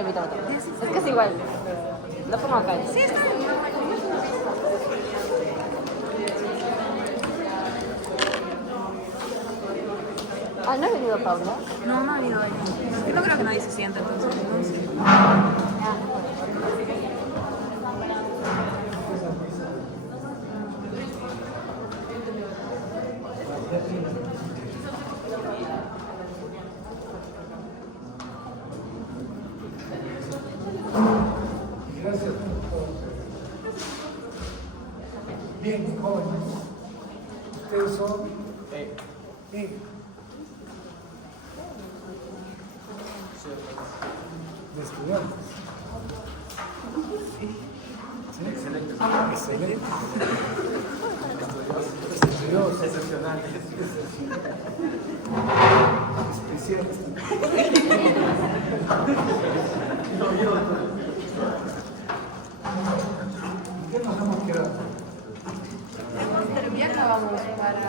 otro. Es que es igual. Lo pongo acá. Sí, está bien. Ah, ¿no ha venido Paula? No, no ha venido ella. Yo no creo que nadie se sienta entonces. No sé. Gracias. Bien, jóvenes. Ustedes son de estudiantes. ¿Sí? Excelente. Estudiosos. Excepcionales. Especiales. ¿Qué nos hemos quedado? Ya acabamos para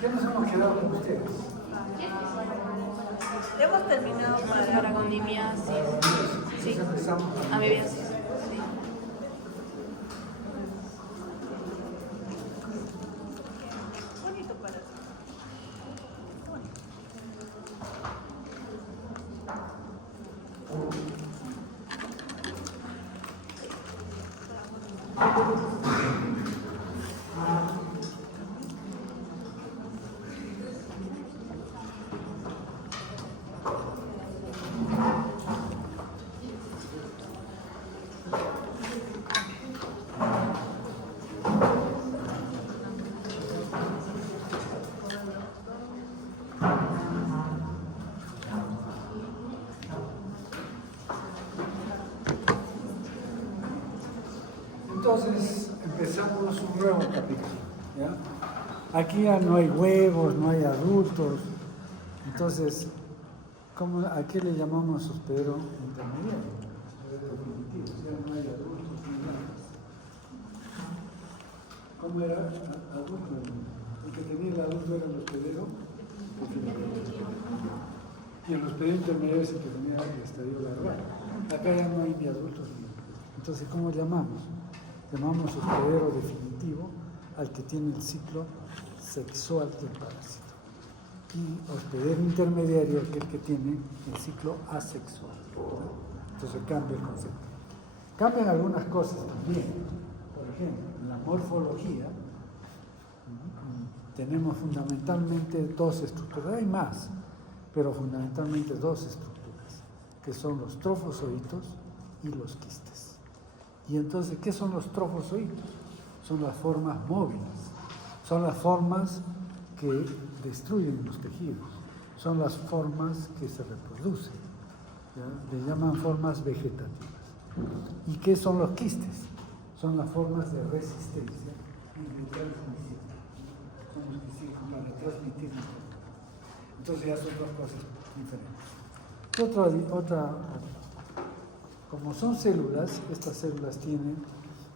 ¿Qué nos hemos quedado con ustedes? hemos terminado para aragondimiasis. Sí. Empezamos. Amebiasis. Sí. Bonito para ti. Entonces empezamos un nuevo capítulo. ¿Ya? Aquí ya no hay huevos, no hay adultos. Entonces, ¿a qué le llamamos hospedero intermediario? Ya no hay adultos ni nada. ¿Cómo era adulto? El que tenía el adulto era el hospedero y el hospedero intermediario es el que tenía el estadio larval. Acá ya no hay ni adultos ni niños. Entonces, ¿cómo llamamos? Llamamos hospedero definitivo al que tiene el ciclo sexual del parásito. Y hospedero intermediario aquel que tiene el ciclo asexual. Entonces cambia el concepto. Cambian algunas cosas también. Por ejemplo, en la morfología tenemos fundamentalmente dos estructuras. Hay más, pero fundamentalmente dos estructuras, que son los trofozoitos y los quistes. Y entonces, ¿qué son los trofozoitos? Son las formas móviles, son las formas que destruyen los tejidos, son las formas que se reproducen, ¿ya? Le llaman formas vegetativas. ¿Y qué son los quistes? Son las formas de resistencia y de transmisión, son los que sirven para transmitir. Entonces ya son dos cosas diferentes. Como son células, estas células tienen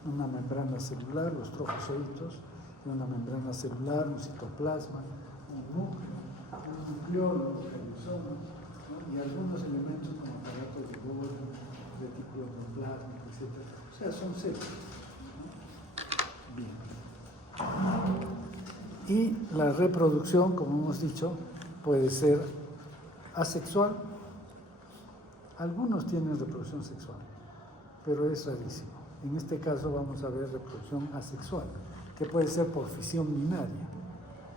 una membrana celular, los trofozoitos, y una membrana celular, un citoplasma, un nucleolo, un ribosoma, ¿no? Y algunos elementos como aparatos de Golgi, retículo endoplasmico, etc. O sea, son células. Bien. Y la reproducción, como hemos dicho, puede ser asexual. Algunos tienen reproducción sexual, pero es rarísimo. En este caso vamos a ver reproducción asexual, que puede ser por fisión binaria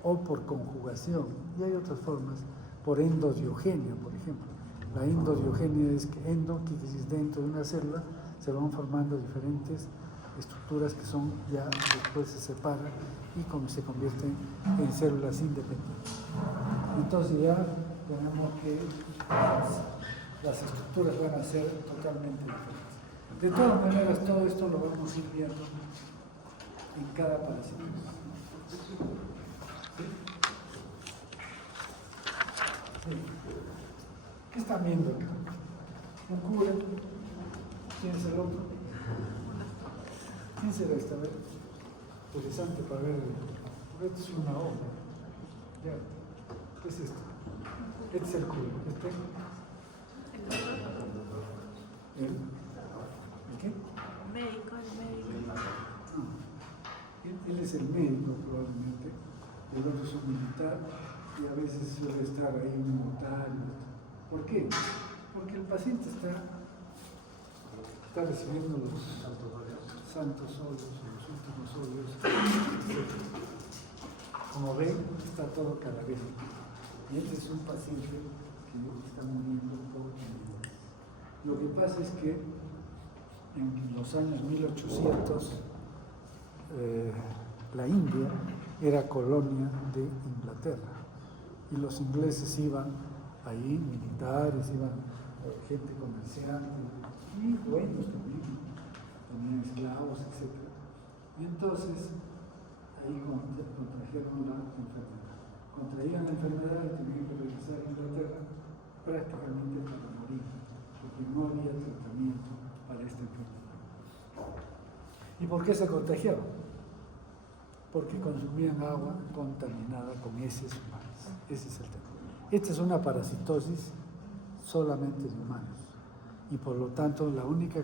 o por conjugación, y hay otras formas, por endodiogenia, por ejemplo. La endodiogenia es que endo quiere decir dentro de una célula se van formando diferentes estructuras que son ya después se separan y como se convierten en células independientes. Entonces ya tenemos que las estructuras van a ser totalmente diferentes. De todas maneras, todo esto lo vamos a ir viendo en cada parásito. ¿Sí? Sí. ¿Qué están viendo acá? Un cura. ¿Quién es el otro? ¿Quién será esta vez? Interesante para ver. Esto es una obra. Ya. ¿Qué es esto? Este es el cura. ¿Este? ¿El qué? Médico, el médico. Él es el médico probablemente, el otro es un militar y a veces suele estar ahí un notario. ¿Por qué? Porque el paciente está recibiendo los santos óleos o los últimos óleos. Como ven, está todo cadavérico. Y este es un paciente que está muriendo por enfermedad. Lo que pasa es que en los años 1800 la India era colonia de Inglaterra y los ingleses iban ahí, militares, iban gente comerciante y dueños también, tenían esclavos, etc. Y entonces ahí contrajeron la enfermedad. Contraían la enfermedad y tenían que regresar a Inglaterra prácticamente para morir, porque no había tratamiento para esta enfermedad. ¿Y por qué se contagiaron? Porque consumían agua contaminada con heces humanas. Ese es el tema. Esta es una parasitosis solamente de humanos. Y por lo tanto, el único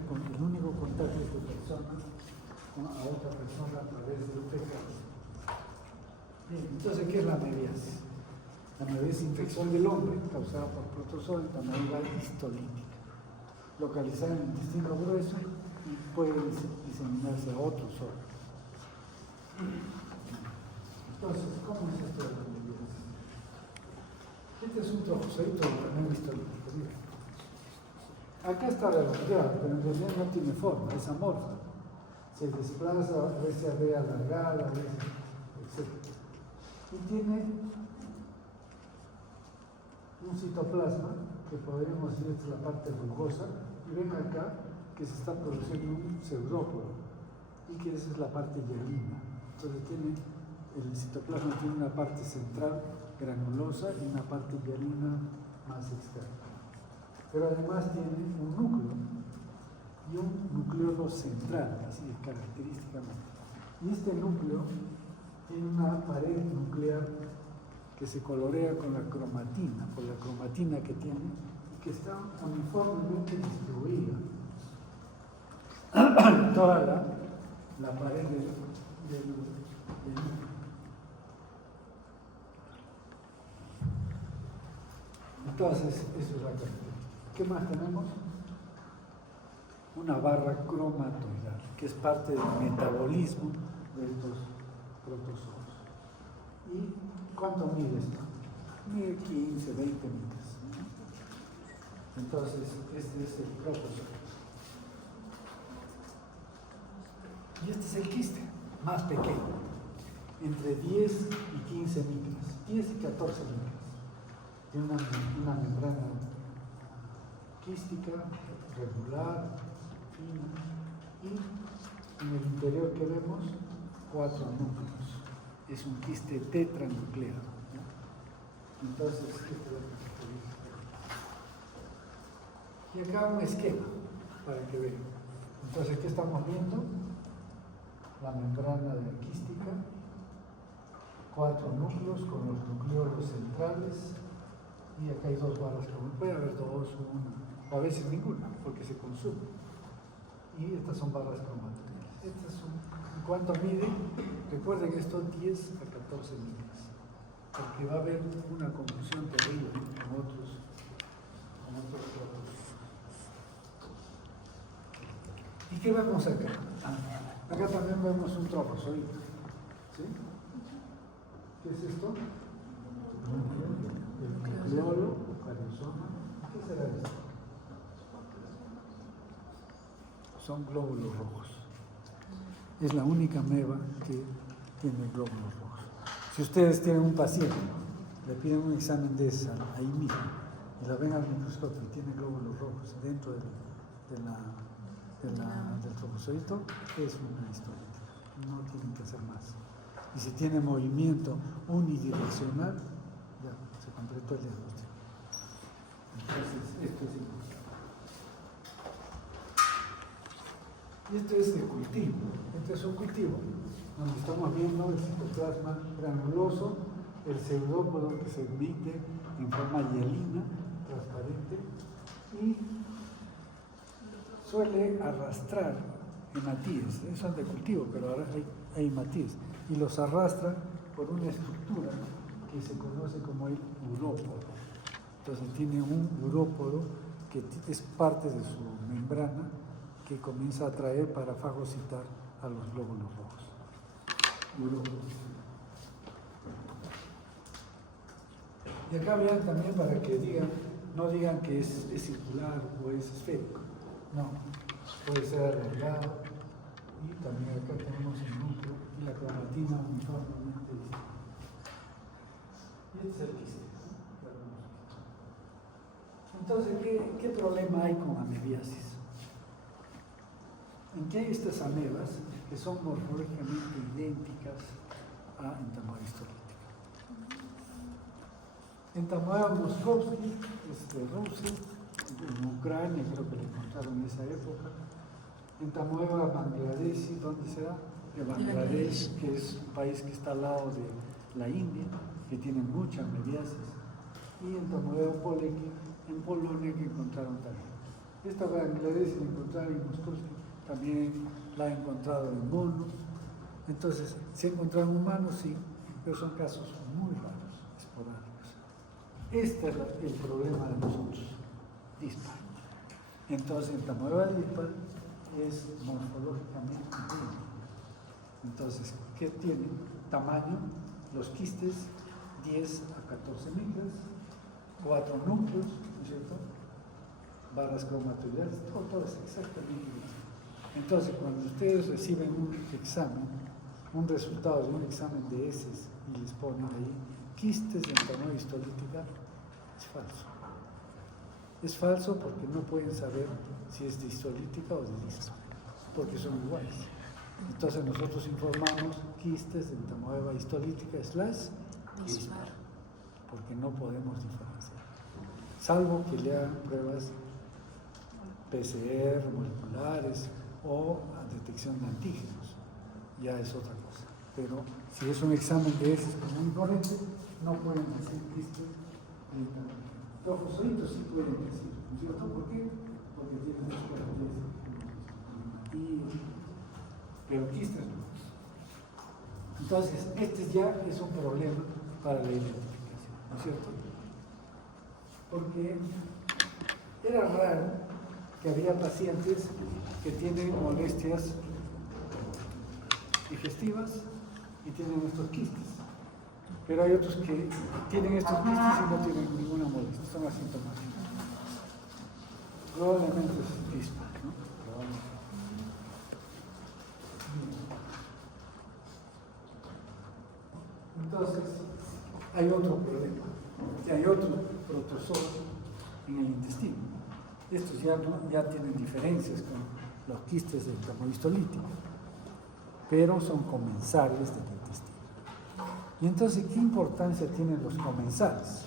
contagio de personas a otra persona a través de un pecado. Bien, entonces, ¿qué es la mebiasis? La mebiasis infección del hombre, causada por protozoos, también va histolítica, localizada en el intestino grueso y puede diseminarse a otros órganos. Entonces, ¿cómo es esto de la mebiasis? Este es un trofozoito también histolítico. Acá está redondeado, pero en realidad no tiene forma, es amorfa. Se desplaza, a veces se ve alargada, a veces, etc. Y tiene un citoplasma, que podríamos decir esta es la parte rugosa, y ven acá que se está produciendo un pseudóporo, y que esa es la parte hialina. Entonces el citoplasma tiene una parte central granulosa y una parte hialina más externa. Pero además tiene un núcleo y un nucleolo central, así característicamente. Y este núcleo tiene una pared nuclear que se colorea con la cromatina, por la cromatina que tiene, y que está uniformemente distribuida. Toda la pared del núcleo. Entonces, eso es la característica. ¿Qué más tenemos? Una barra cromatoidal, que es parte del metabolismo de estos protozoos. ¿Y cuánto mide esto? Mide 15, 20 metros. Entonces, este es el protozoo. Y este es el quiste, más pequeño, entre 10 y 15 micras, 10 y 14 micras. Tiene una membrana quística, regular, fina, y en el interior que vemos, 4 núcleos. Es un quiste tetranucleado, ¿no? Entonces, ¿qué podemos decir? Y acá un esquema. para que vean. Entonces, ¿qué estamos viendo? La membrana de la quística, 4 núcleos con los nucleolos centrales, y acá hay 2 barras, como puede haber 2, 1, o a veces ninguna, porque se consume. Y estas son barras cromatoriales. Estas son, ¿en cuánto mide? Recuerden, esto 10 a 14 millas, porque va a haber una confusión terrible con otros trabajos. ¿Y qué vemos acá? Acá también vemos un trofozoide. ¿Sí? ¿Qué es esto? El nucleolo, cariosoma. ¿Qué será esto? Son glóbulos rojos. Es la única ameba que tiene glóbulos rojos. Si ustedes tienen un paciente, le piden un examen de esa ahí mismo, y la ven al microscopio y tiene glóbulos rojos dentro del trofozoito, es una histolítica. No tienen que hacer más. Y si tiene movimiento unidireccional, ya se completó el diagnóstico. Entonces, esto es importante. Y esto es de cultivo. Este es un cultivo donde estamos viendo el citoplasma granuloso, el pseudópodo que se emite en forma hialina, transparente, y suele arrastrar hematíes. Son de cultivo, pero ahora hay hematíes. Y los arrastra por una estructura que se conoce como el urópodo. Entonces tiene un urópodo que es parte de su membrana que comienza a atraer para fagocitar a los glóbulos rojos. Urópodo. Y acá vean también para que no digan que es circular o es esférico. No, puede ser alargado. Y también acá tenemos el núcleo y la cromatina uniformemente distinta. Y este es el quiste. Entonces, ¿qué problema hay con amebiasis? En que hay estas amebas que son morfológicamente idénticas a Entamoeba histolítica. Entamoeba moscovski es de Rusia, en Ucrania creo que lo encontraron en esa época. Entamoeba bangladeshi, ¿dónde será? De Bangladesh, que es un país que está al lado de la India, que tiene mucha amebiasis. Y Entamoeba poleki en Polonia, que encontraron también. Esta Bangladesh la encontraron en Moscovski, también la he encontrado en monos. Entonces, se encontraron en humanos, sí, pero son casos muy raros, esporádicos. Este es el problema de nosotros, dispar. Entonces, Entamoeba dispar es morfológicamente idéntico. Entonces, ¿qué tiene? Tamaño, los quistes, 10 a 14 micras, 4 núcleos, ¿no es cierto? Barras cromatoriales, todo es exactamente igual. Entonces, cuando ustedes reciben un examen, un resultado de un examen de heces y les ponen ahí quistes de Entamoeba histolítica, es falso. Es falso porque no pueden saber si es de histolítica o de disto, porque son iguales. Entonces nosotros informamos quistes de Entamoeba histolítica / dispar, porque no podemos diferenciar. Salvo que le hagan pruebas PCR, moleculares o a detección de antígenos, ya es otra cosa. Pero si es un examen de heces común y corriente, no pueden decir quistes de Entamoeba. Los fosforitos sí pueden decir, ¿no es cierto? ¿Por qué? Porque tienen muchas características. Pero quistes no. Entonces, este ya es un problema para la identificación, ¿no es cierto? Porque era raro que había pacientes que tienen molestias digestivas y tienen estos quistes. Pero hay otros que tienen estos quistes y no tienen ninguna molestia, son asintomáticos. Probablemente es dispar, ¿no? Probablemente. Entonces, hay otro problema, hay otro protozoo en el intestino. Estos ya tienen diferencias con los quistes del Entamoeba histolítico, pero son comensales del intestino. Y entonces, ¿qué importancia tienen los comensales?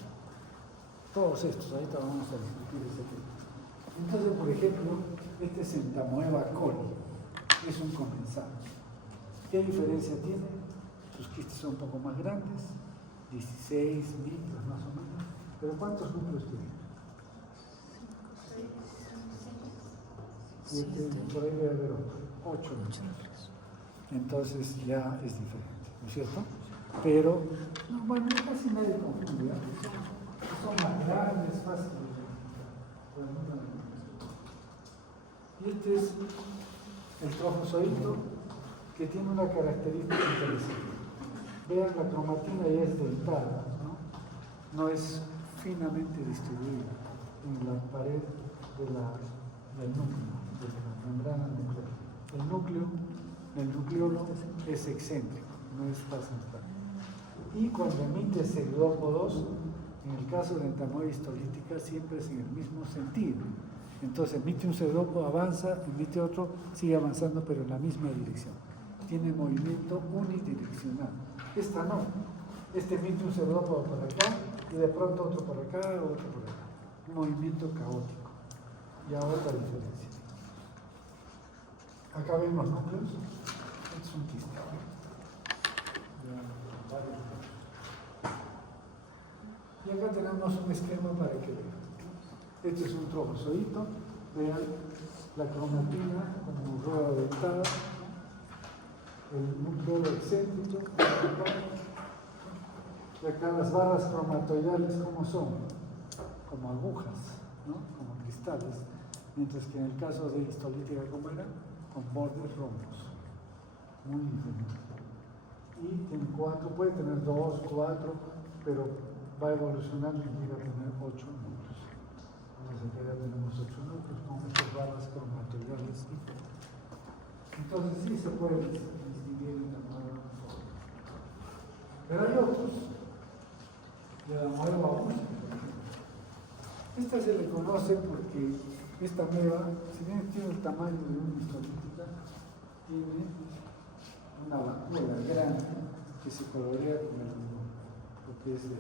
Todos estos, ahorita vamos a discutir ese tema. Entonces, por ejemplo, este es Entamoeba coli, es un comensal. ¿Qué diferencia tiene? Sus quistes son un poco más grandes, 16 micras más o menos. ¿Pero cuántos núcleos tiene? 7, por ahí debe haber 8 núcleos. Entonces ya es diferente, ¿no es cierto? Pero, no, bueno, casi nadie confunde, son más grandes, fáciles. Y este es el trofozoito, que tiene una característica interesante. Vean, la cromatina ya es dentada, ¿no? No es finamente distribuida en la pared del núcleo, de la membrana nuclear. El nucleolo es excéntrico, no es basal. Y cuando emite pseudópodos, en el caso de entamoeba histolítica, siempre es en el mismo sentido. Entonces emite un pseudópodo, avanza, emite otro, sigue avanzando, pero en la misma dirección. Tiene movimiento unidireccional. Esta no. Este emite un pseudópodo por acá y de pronto otro por acá, otro por acá. Un movimiento caótico. Y ahora la diferencia. Acá ven los núcleos. Este es un quiste. Y acá tenemos un esquema para que vean. Este es un trofozoito. Vean la cromatina como rueda dentada. El núcleo excéntrico. Y acá las barras cromatoidales, ¿cómo son? Como agujas, ¿no? Como cristales. Mientras que en el caso de histolítica, ¿cómo era? Con bordes rombos. Muy diferente. Y tiene 4, puede tener 2, 4, pero va evolucionando y llega a tener 8 núcleos. Entonces acá ya tenemos 8 núcleos con estas barras cromatoidales. Entonces sí se puede distinguir en la nueva forma. Pero hay otros. De la nueva música, por ejemplo. Esta se le conoce porque esta ameba, si bien tiene el tamaño de una histolítica, tiene una vacuola grande que se colorea con lo que es el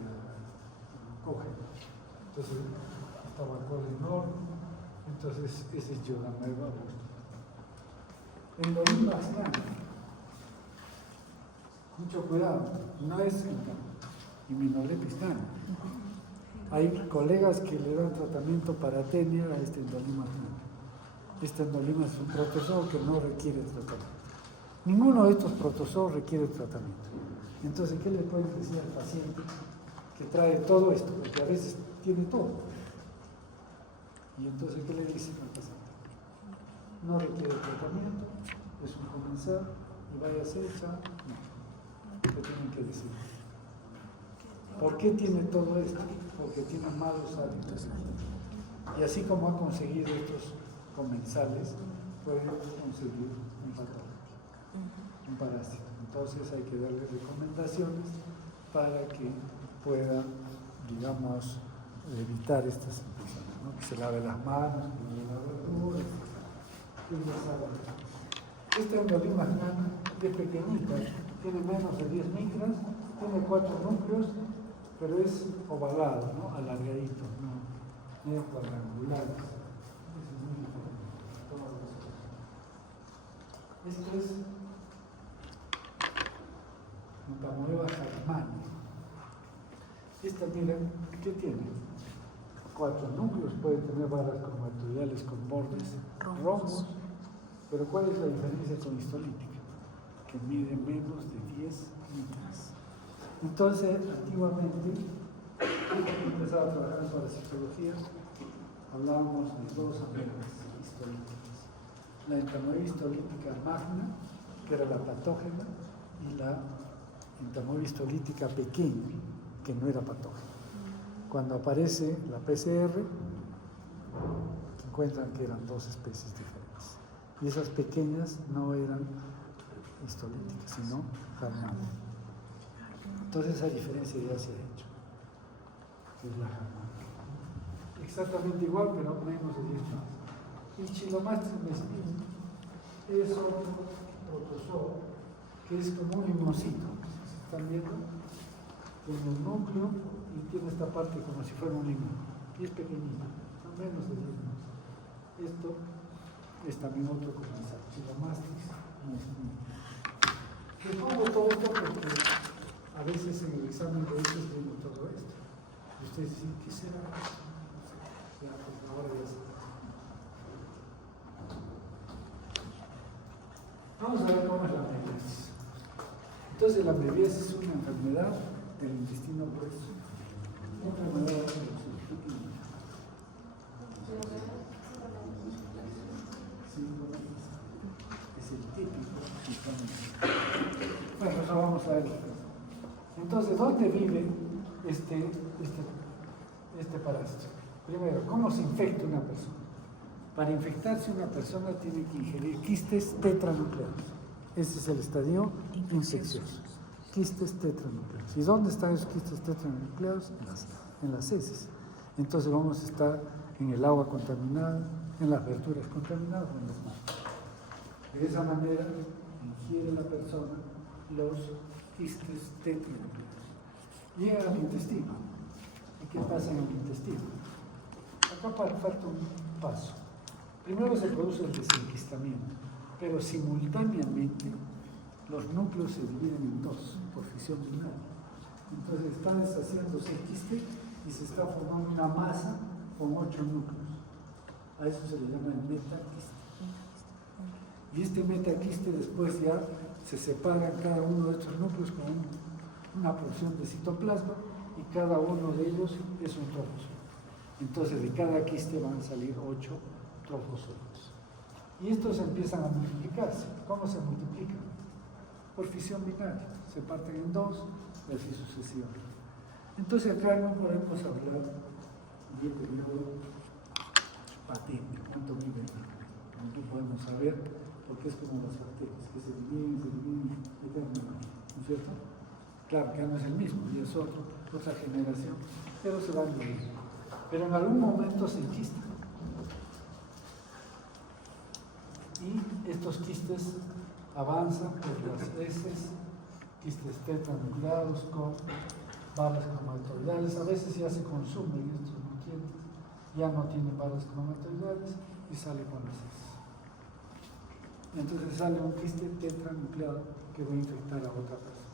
cógeno. Entonces, esta vacuola enorme, entonces ese es Yodameba busto. Endolimas grandes. Mucho cuidado, no es Immunolepis nano. Hay colegas que le dan tratamiento para tenia a este endolima nano. Este endolima es un protozoo que no requiere tratamiento. Ninguno de estos protozoos requiere tratamiento. Entonces, ¿qué le puedes decir al paciente que trae todo esto? Porque a veces tiene todo. Y entonces, ¿qué le dicen al paciente? No requiere tratamiento, es un comensal y vaya a ser chao. No. ¿Qué tienen que decir? ¿Por qué tiene todo esto? Porque tiene malos hábitos. Y así como ha conseguido estos comensales, puede conseguir un patógeno, un parásito. Entonces hay que darle recomendaciones para que pueda, digamos, evitar estas infecciones, ¿no? Que se lave las manos, que no lave verduras, que ya saben. Esta endolima nana es pequeñita, tiene menos de 10 micras, tiene 4 núcleos, pero es ovalado, ¿no? Alargadito, ¿no? Medio cuadrangular. Es muy diferente. Esto es Entamoeba hartmanni. Esta, miren, ¿qué tiene? 4 núcleos, puede tener barras cromatoidales con bordes rombos, pero ¿cuál es la diferencia con histolítica? Que mide menos de 10 micras. Entonces, antiguamente, cuando empezaba a trabajar sobre la psicología, hablábamos de 2 amebas histolíticas. La entamoeba histolítica magna, que era la patógena, y la entamoeba histolítica pequeña, que no era patógena. Cuando aparece la PCR, encuentran que eran 2 especies diferentes. Y esas pequeñas no eran histolíticas, sino hartmanni. Entonces esa diferencia ya se ha hecho. Es la hartmanni. Exactamente igual, pero menos de 10 más. Y Chilomastris mesquin es otro protozoo que es como un limoncito. ¿Están viendo? Tiene un núcleo y tiene esta parte como si fuera un limón. Y es pequeñito, menos de 10 más. Esto es también otro comensal, Chilomastis. Les pongo todo esto porque a veces en el examen de veces vemos todo esto. Y ustedes dicen, ¿qué será? Ya, pues ahora ya se... Vamos a ver cómo es la amebiasis. Entonces la amebiasis es una enfermedad del intestino grueso. Una enfermedad de los intestinos. Es el típico sistema. Bueno, eso vamos a ver. Entonces, ¿dónde vive este parásito? Primero, ¿cómo se infecta una persona? Para infectarse una persona tiene que ingerir quistes tetranucleados. Ese es el estadio infeccioso. Quistes tetranucleados. ¿Y dónde están esos quistes tetranucleados? En las heces. Entonces vamos a estar en el agua contaminada, en las verduras contaminadas o en las manos. De esa manera ingiere la persona los quistes tetranucleados. Llega al intestino. ¿Y qué pasa en el intestino? Acá falta un paso. Primero se produce el desenquistamiento, pero simultáneamente los núcleos se dividen en dos por fisión binaria. Entonces está deshaciéndose el quiste y se está formando una masa con 8 núcleos. A eso se le llama el metaquiste. Y este metaquiste después ya se separa cada uno de estos núcleos con una porción de citoplasma y cada uno de ellos es un trofosoma. Entonces de cada quiste van a salir 8 trofosomas. Y estos empiezan a multiplicarse. ¿Cómo se multiplican? Por fisión binaria. Se parten en dos y así sucesivamente. Entonces acá no podemos hablar de periodo patente, cuánto vive, como tú podemos saber, porque es como las bacterias, que se dividen eternamente, ¿no es cierto? Claro que ya no es el mismo, y es otra generación, pero se van dividiendo. Pero en algún momento se enquistan. Y estos quistes avanzan por las heces, quistes tetranucleados con varas cromatoidales. A veces ya se consumen estos nutrientes, ya no tienen varas cromatoidales y sale con las heces. Entonces sale un quiste tetranucleado que va a infectar a otra persona.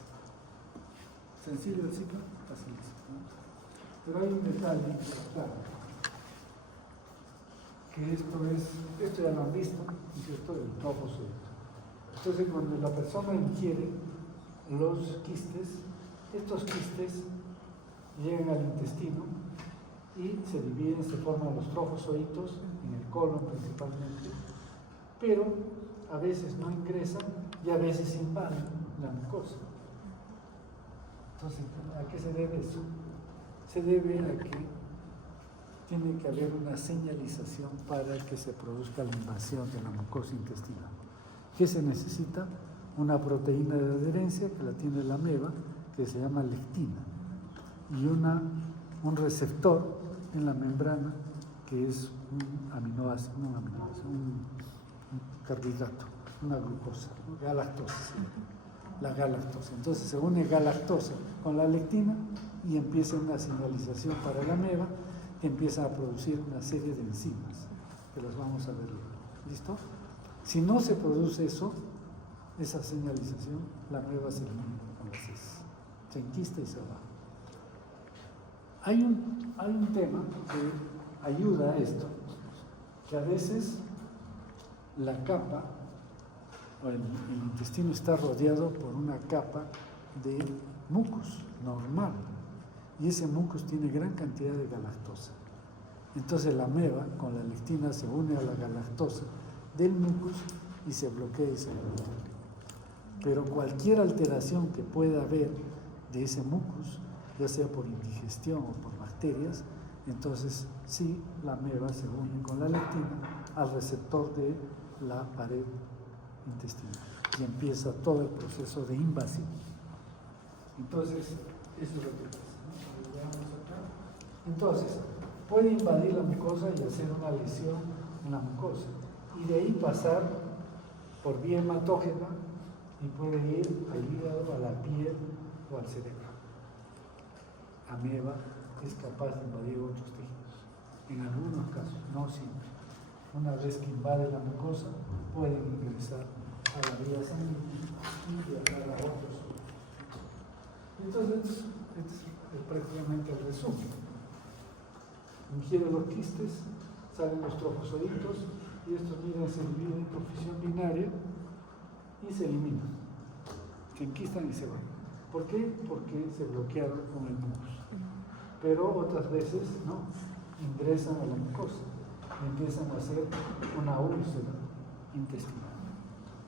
¿Sencillo el ciclo? Facilísimo, ¿no? Pero hay un detalle, claro, que esto ya lo han visto, ¿no es cierto? El trofozoito. Entonces, cuando la persona ingiere los quistes, estos quistes llegan al intestino y se dividen, se forman los trofozoitos en el colon principalmente, pero a veces no ingresan y a veces invaden la mucosa. Entonces, ¿a qué se debe eso? Se debe a que tiene que haber una señalización para que se produzca la invasión de la mucosa intestinal. ¿Qué se necesita? Una proteína de adherencia que la tiene la ameba, que se llama lectina, y un receptor en la membrana que es un aminoácido, un carbohidrato, una glucosa, galactosa, la galactosa. Entonces se une galactosa con la lectina y empieza una señalización para la ameba que empieza a producir una serie de enzimas que las vamos a ver luego. ¿Listo? Si no se produce esa señalización, la ameba se elimina con las heces, se enquista y se va. Hay un tema que ayuda a esto, que a veces la capa o el intestino está rodeado por una capa de mucus normal y ese mucus tiene gran cantidad de galactosa. Entonces la ameba con la lectina se une a la galactosa del mucus y se bloquea y se multiplica. Pero cualquier alteración que pueda haber de ese mucus, ya sea por indigestión o por bacterias, entonces sí, la ameba se une con la lectina al receptor de la pared intestinal y empieza todo el proceso de invasión. Entonces, eso es lo que pasa, ¿no? Veamos acá. Entonces, puede invadir la mucosa y hacer una lesión en la mucosa y de ahí pasar por vía hematógena y puede ir al hígado, a la piel o al cerebro. Ameba es capaz de invadir otros tejidos, en algunos casos, no siempre. una vez que invade la mucosa, pueden ingresar a la vía sanguínea y viajar a otros. Entonces, es prácticamente el resumen. Ingiere los quistes, salen los trofozoitos y estos se dividen por fisión binaria y se eliminan. Se enquistan y se van. ¿Por qué? Porque se bloquearon con el mucus. Pero otras veces no, ingresan a la mucosa y empiezan a hacer una úlcera intestinal.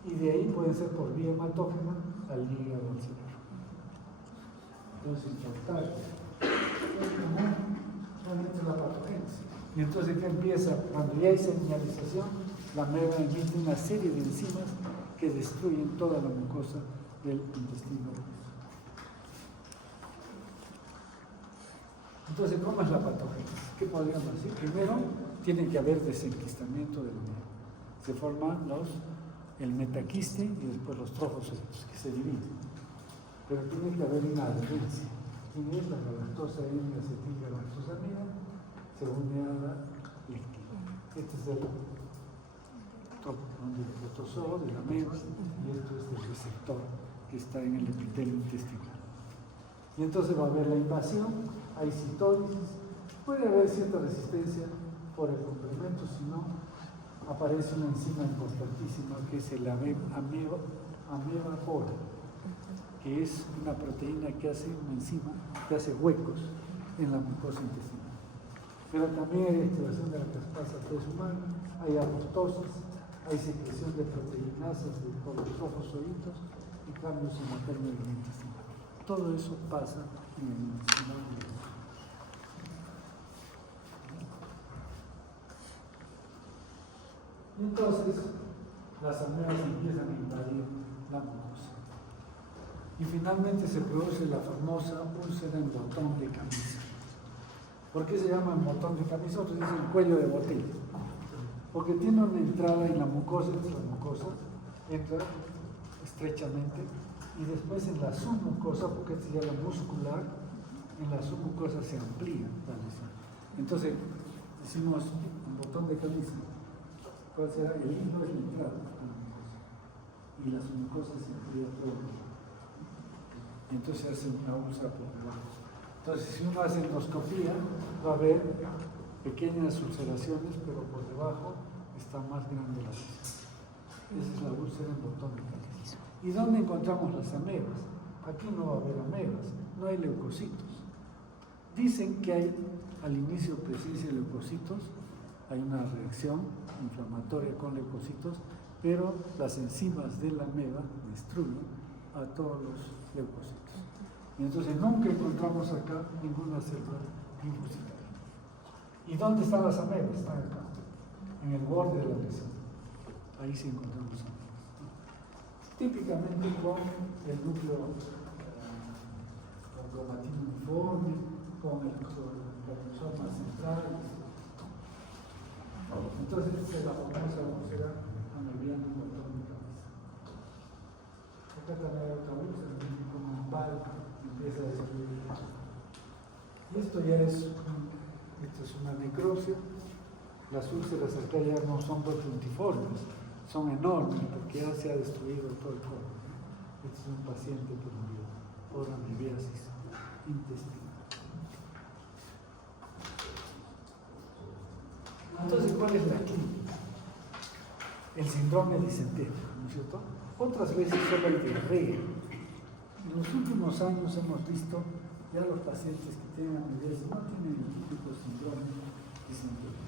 Y de ahí pueden ser por vía hematógena al hígado al cerebro. Entonces, importante. Realmente la patogénesis. Y entonces, ¿qué empieza? Cuando ya hay señalización, la ameba emite una serie de enzimas que destruyen toda la mucosa del intestino. Entonces, ¿cómo es la patogénesis? ¿Qué podríamos decir? Primero, tiene que haber desenquistamiento del medio. Se forman el metaquiste y después los trofozoitos que se dividen. Pero tiene que haber una adherencia. Y es la galactosa N-acetilgalactosamida se une a la lectina. Este es el protozoo de la ameba y esto es el receptor que está en el epitelio intestinal. Y entonces va a haber la invasión, hay citólisis, puede haber cierta resistencia por el complemento, si no, aparece una enzima importantísima que es el ameba pora, que es una proteína que hace una enzima que hace huecos en la mucosa intestinal. Pero también hay activación de la caspasa humana, hay apoptosis, hay secreción de proteinasas por los trofozoitos y cambios en la permeabilidad intestinal. Todo eso pasa en el intestino. Y entonces las amebas empiezan a invadir la mucosa. Y finalmente se produce la famosa úlcera en botón de camisa. ¿Por qué se llama botón de camisa? Otros dicen cuello de botella. Porque tiene una entrada en la mucosa, entra estrechamente, y después en la submucosa, porque esta ya la muscular, en la submucosa se amplía la lesión. Entonces, decimos un botón de camisa. ¿Cuál será? El hilo es la entrada a la mucosa. Y la submucosa se amplía todo. Y entonces hace una úlcera por debajo. Entonces, si uno hace endoscopía, va a ver pequeñas ulceraciones, pero por debajo está más grande la lesión. Esa es la úlcera en botón de camisa. ¿Y dónde encontramos las amebas? Aquí no va a haber amebas, no hay leucocitos. Dicen que hay, al inicio presencia de leucocitos, hay una reacción inflamatoria con leucocitos, pero las enzimas de la ameba destruyen a todos los leucocitos. Y entonces nunca encontramos acá ninguna célula linfocitaria. ¿Y dónde están las amebas? Están acá, en el borde de la lesión. Ahí sí encontramos amebas. Típicamente con el núcleo con cromatina uniforme, con el cromosoma central. Entonces, esta es la famosa úlcera amebiana en botón de camisa. Acá también hay otra úlcera, como un pal, empieza a destruir. Y esto ya es una necrosia. Las úlceras acá ya no son profundiformes, son enormes porque ya se ha destruido todo el cuerpo. Este es un paciente por amebiasis intestinal. Entonces, ¿cuál es la clínica? El síndrome disentérico, ¿no es cierto? Otras veces solo hay diarrea. En los últimos años hemos visto ya los pacientes que tienen amebiasis no tienen el típico síndrome disentérico.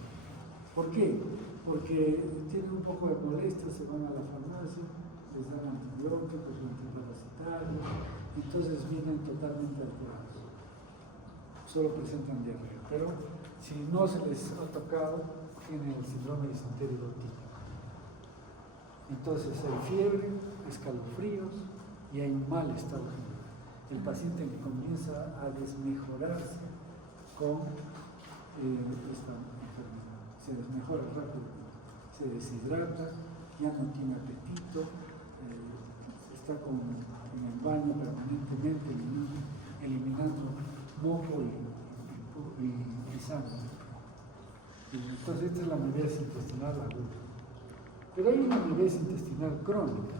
¿Por qué? Porque tienen un poco de molestia, se van a la farmacia, les dan antibióticos, antiparasitarios, entonces vienen totalmente alterados. Solo presentan diarrea, pero si no se les ha tocado, tienen el síndrome disentérico típico. Entonces hay fiebre, escalofríos y hay un mal estado general. El paciente que comienza a desmejorarse con esta enfermedad. Se desmejora rápido, se deshidrata, ya no tiene apetito, está en el baño permanentemente eliminando moco y sangre. Entonces esta es la amebiasis intestinal aguda. Pero hay una amebiasis intestinal crónica,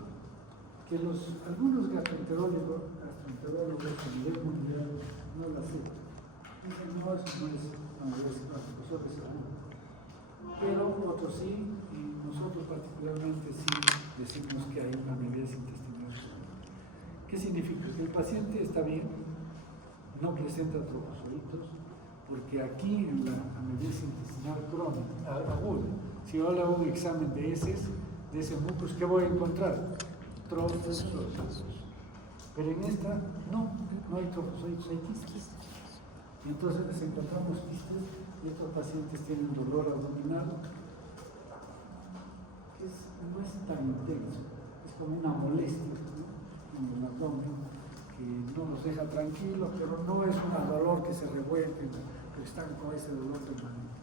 que algunos gastroenterólogos a nivel mundial no la aceptan. Dicen, no, eso no es una amebiasis aguda. Pero otros sí, y nosotros particularmente sí decimos que hay una amebiasis intestinal crónica. ¿Qué significa? Que el paciente está bien, no presenta trombocitos, porque aquí en la amebiasis intestinal crónica, aguda, si yo le hago un examen de heces, de ese mucus, ¿qué voy a encontrar? Trofosforitos. Pero en esta no hay trofosforitos, hay quistes. Y entonces les encontramos quistes y estos pacientes tienen dolor abdominal, que no es tan intenso, es como una molestia, ¿no?, en el abdomen, que no los deja tranquilos, pero no es un dolor que se revuelve, que están con ese dolor permanente.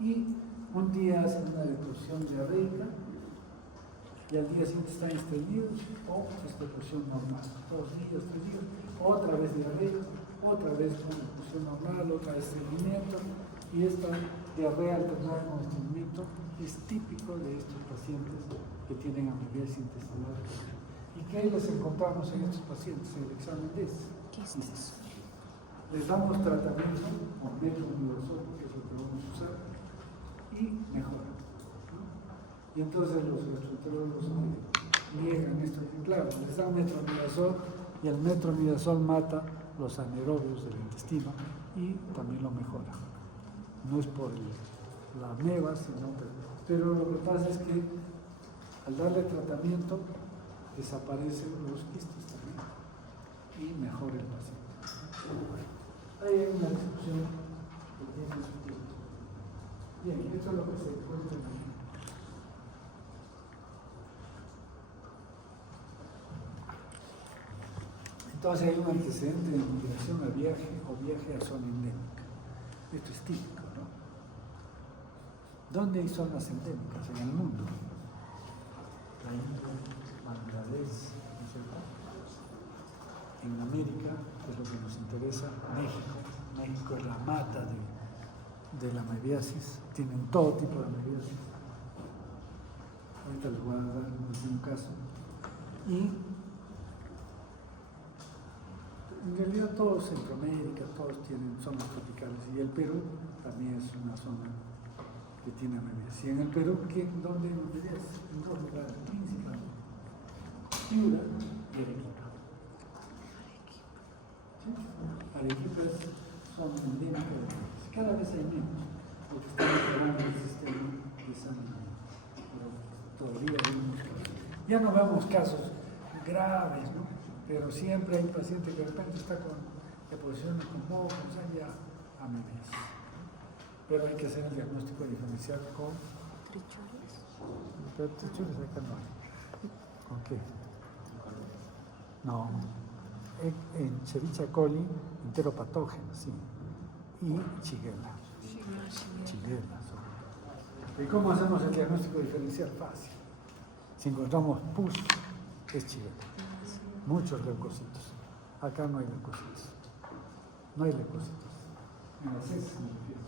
Y un día hacen una deposición diarreica y al día siguiente están estreñidos o es deposición normal. 2 días, 3 días, otra vez diarrea, otra vez con deposición normal, otra vez estreñimiento, y esta diarrea alternada con estreñimiento es típico de estos pacientes que tienen amebiasis intestinal. ¿Y qué les encontramos en estos pacientes en el examen de quistes? Les damos tratamiento con metronidazol, que es lo que vamos a usar, y mejora, ¿no? Y entonces los gastroenterólogos niegan esto. Claro, les dan metronidazol y el metronidazol mata los anaerobios del intestino y también lo mejora. No es por la ameba, sino pero lo que pasa es que al darle tratamiento desaparecen los quistes también y mejora el paciente. Ahí hay una discusión que tiene su tiempo. Bien, esto es lo que se encuentra aquí. Entonces hay un antecedente de migración a viaje o viaje a zona endémica. Esto es típico, ¿no? ¿Dónde hay zonas endémicas? En el mundo. La India, Bangladesh, etc. En América, que es lo que nos interesa, México. México es la mata de la amebiasis, tienen todo tipo de amebiasis. Ahorita les voy a dar un caso. Y en realidad todos Centroamérica, todos tienen zonas tropicales, y el Perú también es una zona que tiene amebiasis. Y en el Perú, ¿dónde hay amebiasis? En 2 lugares principalmente: Piura y Arequipa. ¿Sí? Arequipa son endémicas de amebiasis. Cada vez hay menos, porque están mejorando el sistema de salud. Pero todavía hay muchos casos. Ya no vemos casos graves, ¿no? Pero siempre hay un paciente que de repente está con deposiciones con mocos, ya amebiasis. Pero hay que hacer el diagnóstico diferencial con ¿Trichones? Pero trichones acá no hay. ¿Con qué? No. En Escherichia coli, enteropatógena, sí. Y Shigella. Shigella. ¿Y cómo hacemos el diagnóstico diferencial? Fácil. Si encontramos pus, es Shigella. Muchos leucocitos. Acá no hay leucocitos. No hay leucocitos. En las heces me refiero.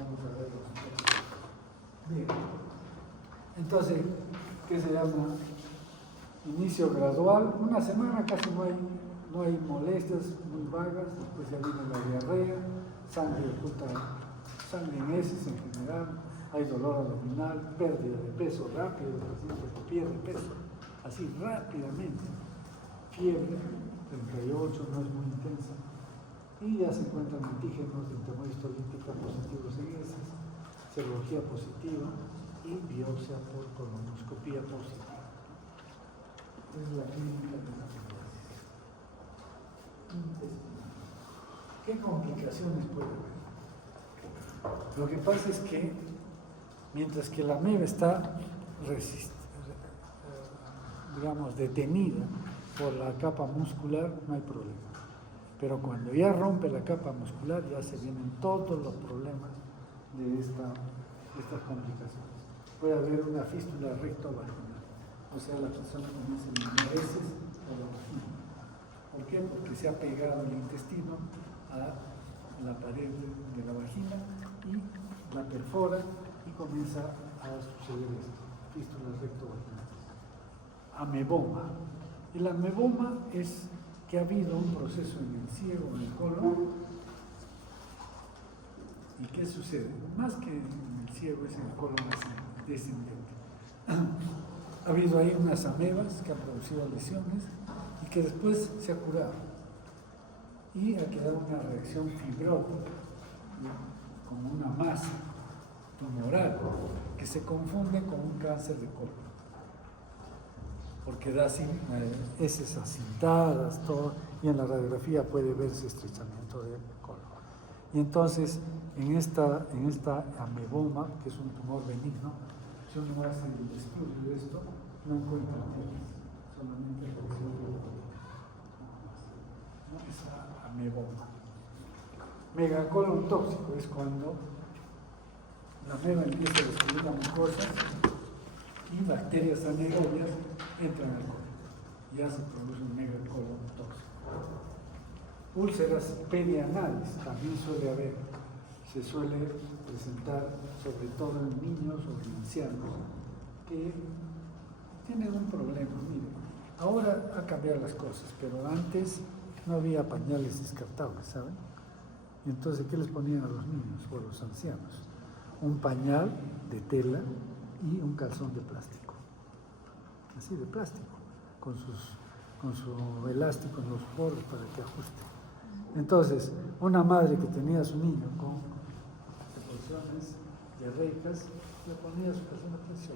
Vamos a ver los resultados. Bien. Entonces, ¿qué se llama? Inicio gradual. Una semana casi no hay molestias muy vagas. Después ya viene la diarrea, sangre oculta, sangre en heces en general. Hay dolor abdominal, pérdida de peso rápido, el paciente pierde peso así rápidamente, fiebre 38, no es muy intensa, y ya se encuentran antígenos de termohistolítica positivos en heces, serología positiva y biopsia por colonoscopía positiva. Es la clínica de la amebiasis intestinal. ¿Qué complicaciones puede haber? Lo que pasa es que mientras que la ameba está digamos, detenida por la capa muscular, no hay problema. Pero cuando ya rompe la capa muscular, ya se vienen todos los problemas de estas complicaciones. Puede haber una fístula rectovaginal, o sea, la persona comienza a heces o la vagina. ¿Por qué? Porque se ha pegado el intestino a la pared de la vagina y perfora y comienza a suceder esto, fístulas rectovaginales. Ameboma. El ameboma es que ha habido un proceso en el ciego, en el colon. ¿Y qué sucede? Más que en el ciego es en el colon descendente. Ha habido ahí unas amebas que han producido lesiones y que después se ha curado. Y ha quedado una reacción fibrótica, ¿no? Como una masa tumoral que se confunde con un cáncer de colon. Porque da heces acintadas, todo, y en la radiografía puede verse estrechamiento del colon. Y entonces, en esta ameboma, que es un tumor benigno, si uno hace el estudio de esto, no encuentra telas, solamente reacción del colon. ¿No? Esa ameboma. Megacolon tóxico es cuando la ameba empieza a destruir la mucosa y bacterias anaerobias entran al colon. Ya se produce un megacolon tóxico. Úlceras perianales también suele haber. Se suele presentar sobre todo en niños o en ancianos que tienen un problema. Mire, ahora ha cambiado las cosas, pero antes no había pañales descartables, ¿saben? Y entonces, ¿qué les ponían a los niños o a los ancianos? Un pañal de tela y un calzón de plástico. Así de plástico, con su elástico en los bordes para que ajuste. Entonces, una madre que tenía a su niño con proporciones diarreicas, le ponía su calzón de plástico,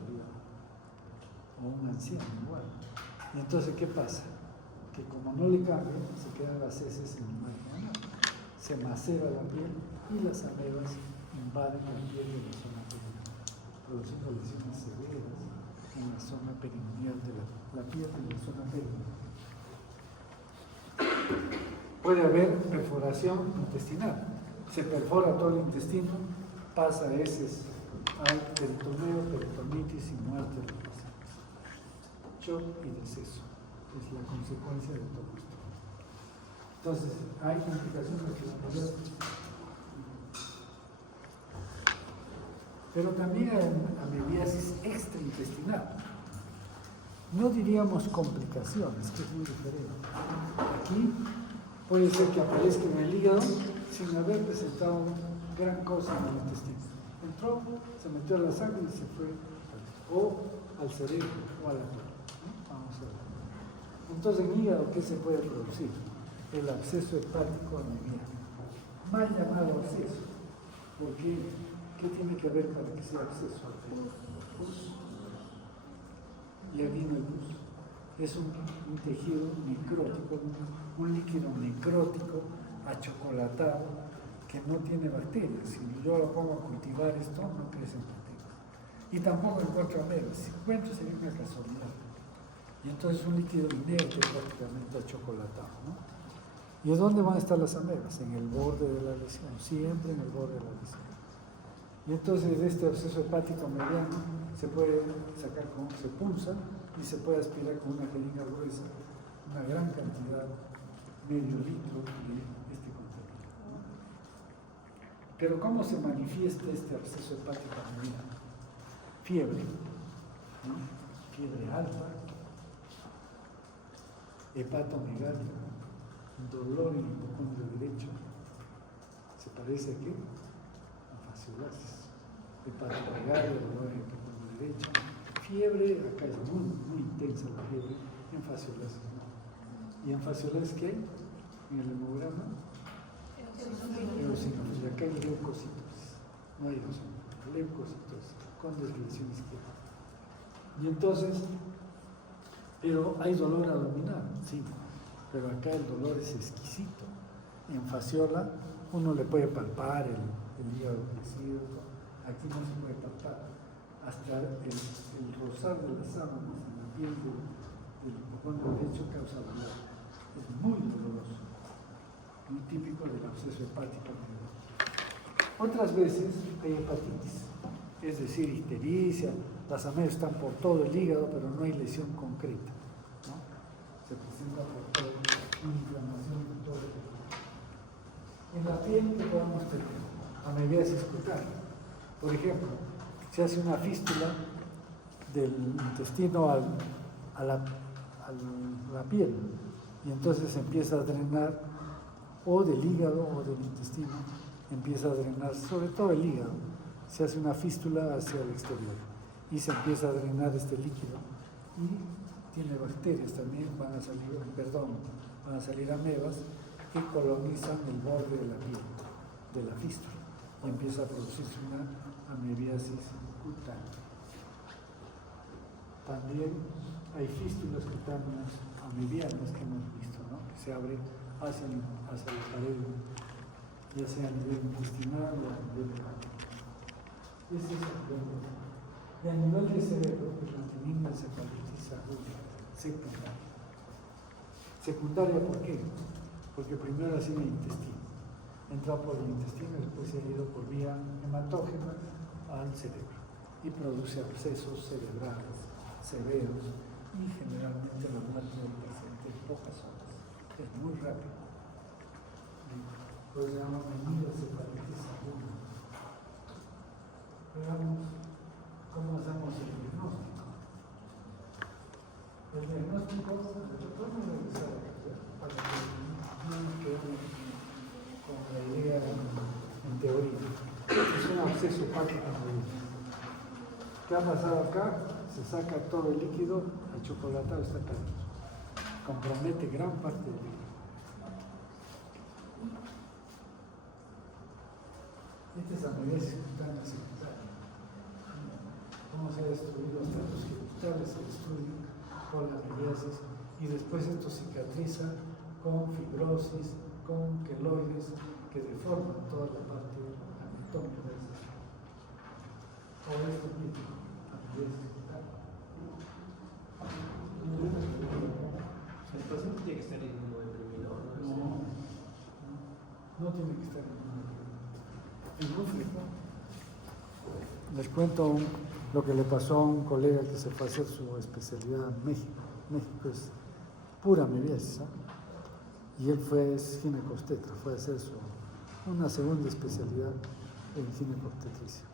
o un anciano igual. Y entonces, ¿qué pasa? Que como no le cambia, se quedan las heces en el margen anal. Se macera la piel y las amebas invaden la piel de la zona perineal, produciendo lesiones severas en la zona perineal de la piel de la zona perineal. Puede haber perforación intestinal. Se perfora todo el intestino, pasa heces al peritoneo, peritonitis y muerte de los pacientes. Shock y deceso es la consecuencia de todo esto. Entonces, hay complicaciones que se pueden. Pero también hay amebiasis extraintestinal. No diríamos complicaciones, que es muy diferente. Aquí puede ser que aparezca en el hígado sin haber presentado gran cosa en el intestino. Entró, se metió a la sangre y se fue, o al cerebro o a la piel. ¿No? Vamos a ver. Entonces, en hígado, ¿qué se puede producir? El absceso hepático anemíaco. Mal llamado absceso, porque ¿qué tiene que ver para que sea absceso? Pus. Y aquí no hay pus. Es un tejido necrótico, un líquido necrótico achocolatado que no tiene bacterias. Si yo lo pongo a cultivar esto, no crecen bacterias. Y tampoco encuentro amebas. Si encuentro sería una casualidad. Y entonces un líquido inerte prácticamente achocolatado, ¿no? ¿Y a dónde van a estar las amebas? En el borde de la lesión, siempre en el borde de la lesión. Y entonces este absceso hepático mediano se puede sacar se punza y se puede aspirar con una jeringa gruesa una gran cantidad, medio litro de este contenido, ¿no? Pero ¿cómo se manifiesta este absceso hepático mediano? Fiebre, ¿no? Fiebre alta, hepatomegalia, dolor en el hipocondrio derecho, ¿se parece a qué? A fasciolasis. Hepatomegalia, dolor en el hipocondrio derecho, fiebre, acá es muy, muy intensa la fiebre, en fasciolasis no. ¿Y en fasciolasis qué? En el hemograma, eosinofilia, acá hay leucocitos, no hay eosinofilia, leucocitos, con desviación izquierda. Y entonces, pero hay dolor abdominal, sí, pero acá el dolor es exquisito. En fasciola uno le puede palpar el hígado crecido, aquí no se puede palpar. Hasta el rozar de las sábanas en la piel del hipocondrio derecho causa dolor. Es muy doloroso, muy típico del absceso hepático. Otras veces hay hepatitis, es decir, ictericia, las amebas están por todo el hígado, pero no hay lesión concreta, ¿no? Se presenta por todo, inflamación de todo el hígado. En la piel, ¿qué podemos tener? Amebiasis cutánea. Por ejemplo, se hace una fístula del intestino a la piel y entonces se empieza a drenar o del hígado o del intestino, empieza a drenar, sobre todo el hígado, se hace una fístula hacia el exterior y se empieza a drenar este líquido y tiene bacterias también, van a salir amebas que colonizan el borde de la piel, de la fístula, y empieza a producirse una amebiasis cutánea. También hay fístulas cutáneas amebianas que hemos visto, ¿no? Que se abren hacia la pared, ya sea a nivel intestinal o a nivel de la piel. Ese es el problema. Y a nivel de cerebro, pues la tenina encefalitis aguda, secundaria. ¿Secundaria por qué? Porque primero ha sido el intestino. Entra por el intestino y después se ha ido por vía hematógena al cerebro y produce abscesos cerebrales severos y generalmente la muerte del paciente en pocas horas. Es muy rápido. Lo llamamos meningoencefalitis aguda. Veamos cómo hacemos el diagnóstico. El diagnóstico, podemos regresar para que no nos quedemos con la idea en teoría. Es un absceso hepático. ¿Qué ha pasado acá? Se saca todo el líquido, el chocolatado está acá. Compromete gran parte del líquido. Esta es amebiasis cutánea secundaria. Cómo se ha destruido los tratos genitales, se destruye con la amebiasis y después esto cicatriza con fibrosis, con queloides que deforman toda la parte anatómica del cerebro. O esto mismo, amebiasis cutánea. El paciente tiene que estar inmunodeprimido, ¿no? No tiene que estar inmunodeprimido. Les cuento lo que le pasó a un colega que se fue a hacer su especialidad en México. México es pura amebiasis, ¿eh? Y él fue ginecobstetra, fue a hacer una segunda especialidad en ginecobstetricia.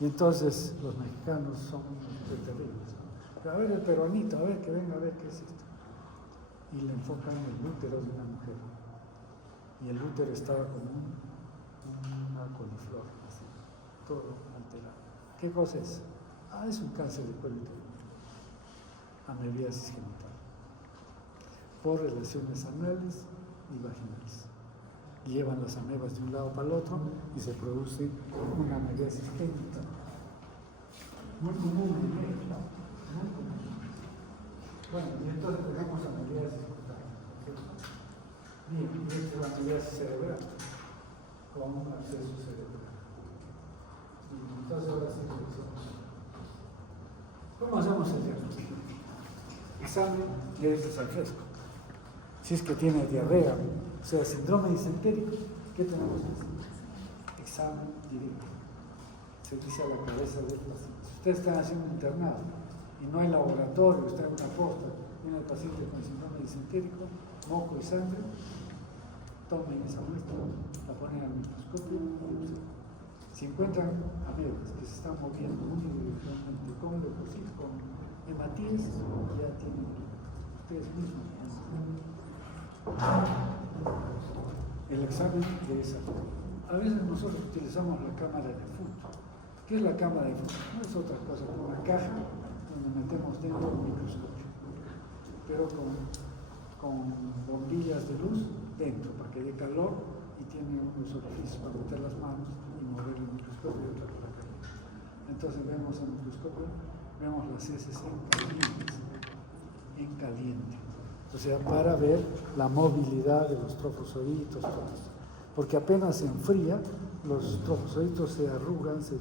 Y entonces los mexicanos son terribles, ¿no? Pero a ver el peruanito, a ver que venga a ver qué es esto. Y le enfocan el útero de una mujer. Y el útero estaba como una coliflor, así, todo alterado. ¿Qué cosa es? Es un cáncer de cuello uterino, amebiasis genital, por relaciones anales y vaginales. Llevan las amebas de un lado para el otro y se produce una amebiasis genital. Muy común en México, muy común. Bueno, y entonces tenemos amebiasis cutánea. Bien, y esta es la amebiasis cerebral, con un absceso cerebral. Y entonces ahora sí revisamos. ¿Cómo hacemos el diagnóstico? Examen de heces al fresco. Si es que tiene diarrea, o sea, síndrome disentérico, ¿qué tenemos que hacer? Examen directo. Se dice a la cabeza del paciente. Si ustedes están haciendo un internado y no hay laboratorio, está en una posta, viene el paciente con síndrome disentérico, moco y sangre, tomen esa muestra, la ponen al microscopio y observan. Si encuentran amebas que se están moviendo unidireccionalmente con leucocitos, con hematíes, ya tienen ustedes mismos el examen de esa forma. A veces nosotros utilizamos la cámara de Fuchs. ¿Qué es la cámara de Fuchs? No es otra cosa que una caja donde metemos dentro un microscopio, pero con bombillas de luz dentro para que dé calor y tiene unos orificios para meter las manos y mover el microscopio y otra para acá. Entonces vemos el microscopio, vemos las heces en caliente, o sea, para ver la movilidad de los trofosoditos, todo eso. Porque apenas se enfría, los trofosoditos se arrugan, se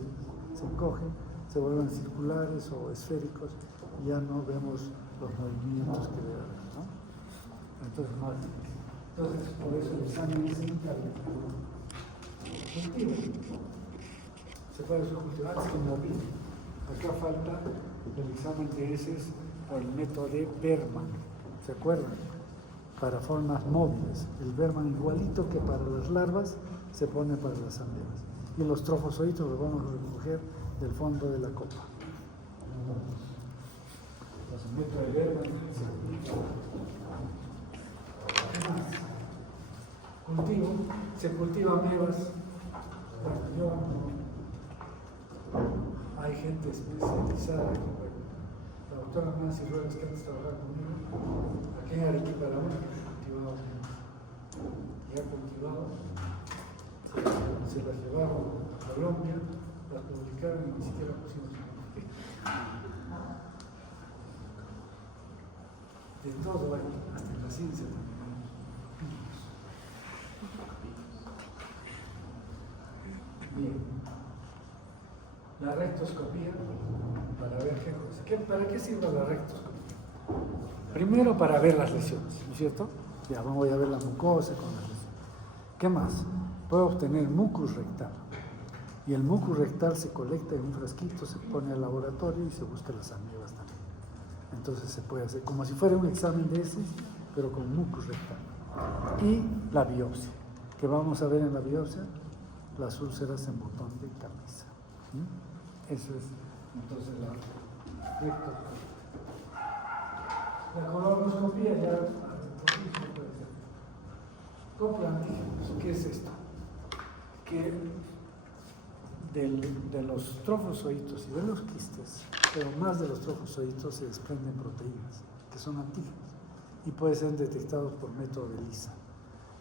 encogen, se vuelven circulares o esféricos y ya no vemos los movimientos que debe haber, ¿no? Entonces, por eso el examen es intraventricular. Se puede subcultivar sin mover. Acá falta el examen de heces por el método de Berman. ¿Se acuerdan? Para formas móviles. El Berman igualito que para las larvas se pone para las amebas. y los trofozoitos los vamos a recoger del fondo de la copa. Nacimiento de hierba. ¿Qué más? Cultivo, se cultivan mevas. Hay gente especializada, la doctora Nancy Ruelas, que antes trabajaba conmigo, aquí en Arequipa, la única que cultivaba y ha cultivado, se las llevaron a Colombia, las publicaron y ni siquiera pusimos un efecto. De todo hay, hasta en la ciencia también hay pinos. Bien. La rectoscopía, para ver qué cosa. ¿Para qué sirve la rectoscopía? Primero para ver las lesiones, ¿no es cierto? Ya voy a ver la mucosa con las lesiones. ¿Qué más? Puedo obtener mucus rectal. Y el mucus rectal se colecta en un frasquito, se pone al laboratorio y se busca las amebas también. Entonces se puede hacer como si fuera un examen de ese, pero con mucus rectal. Y la biopsia, que vamos a ver en la biopsia, las úlceras en botón de camisa. Eso es entonces la rectoscopía. La colonoscopía ya copia antígenos. ¿Qué es esto? Que de los trofozoitos y de los quistes, pero más de los trofozoitos, se desprenden proteínas, que son antígenos, y pueden ser detectados por método de ELISA.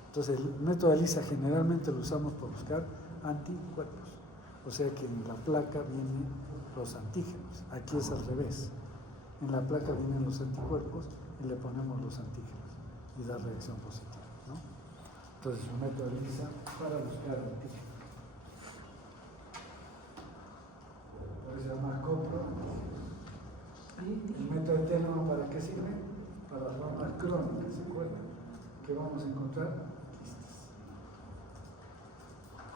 Entonces, el método de ELISA generalmente lo usamos para buscar anticuerpos. O sea que en la placa vienen los antígenos, aquí es al revés. En la placa vienen los anticuerpos y le ponemos los antígenos y da reacción positiva, ¿no? Entonces, un método de ELISA para buscar antígenos. Por eso se llama copro. Y el método de Telemo, ¿para qué sirve? Para las formas crónicas, ¿se acuerdan? Que vamos a encontrar quistes.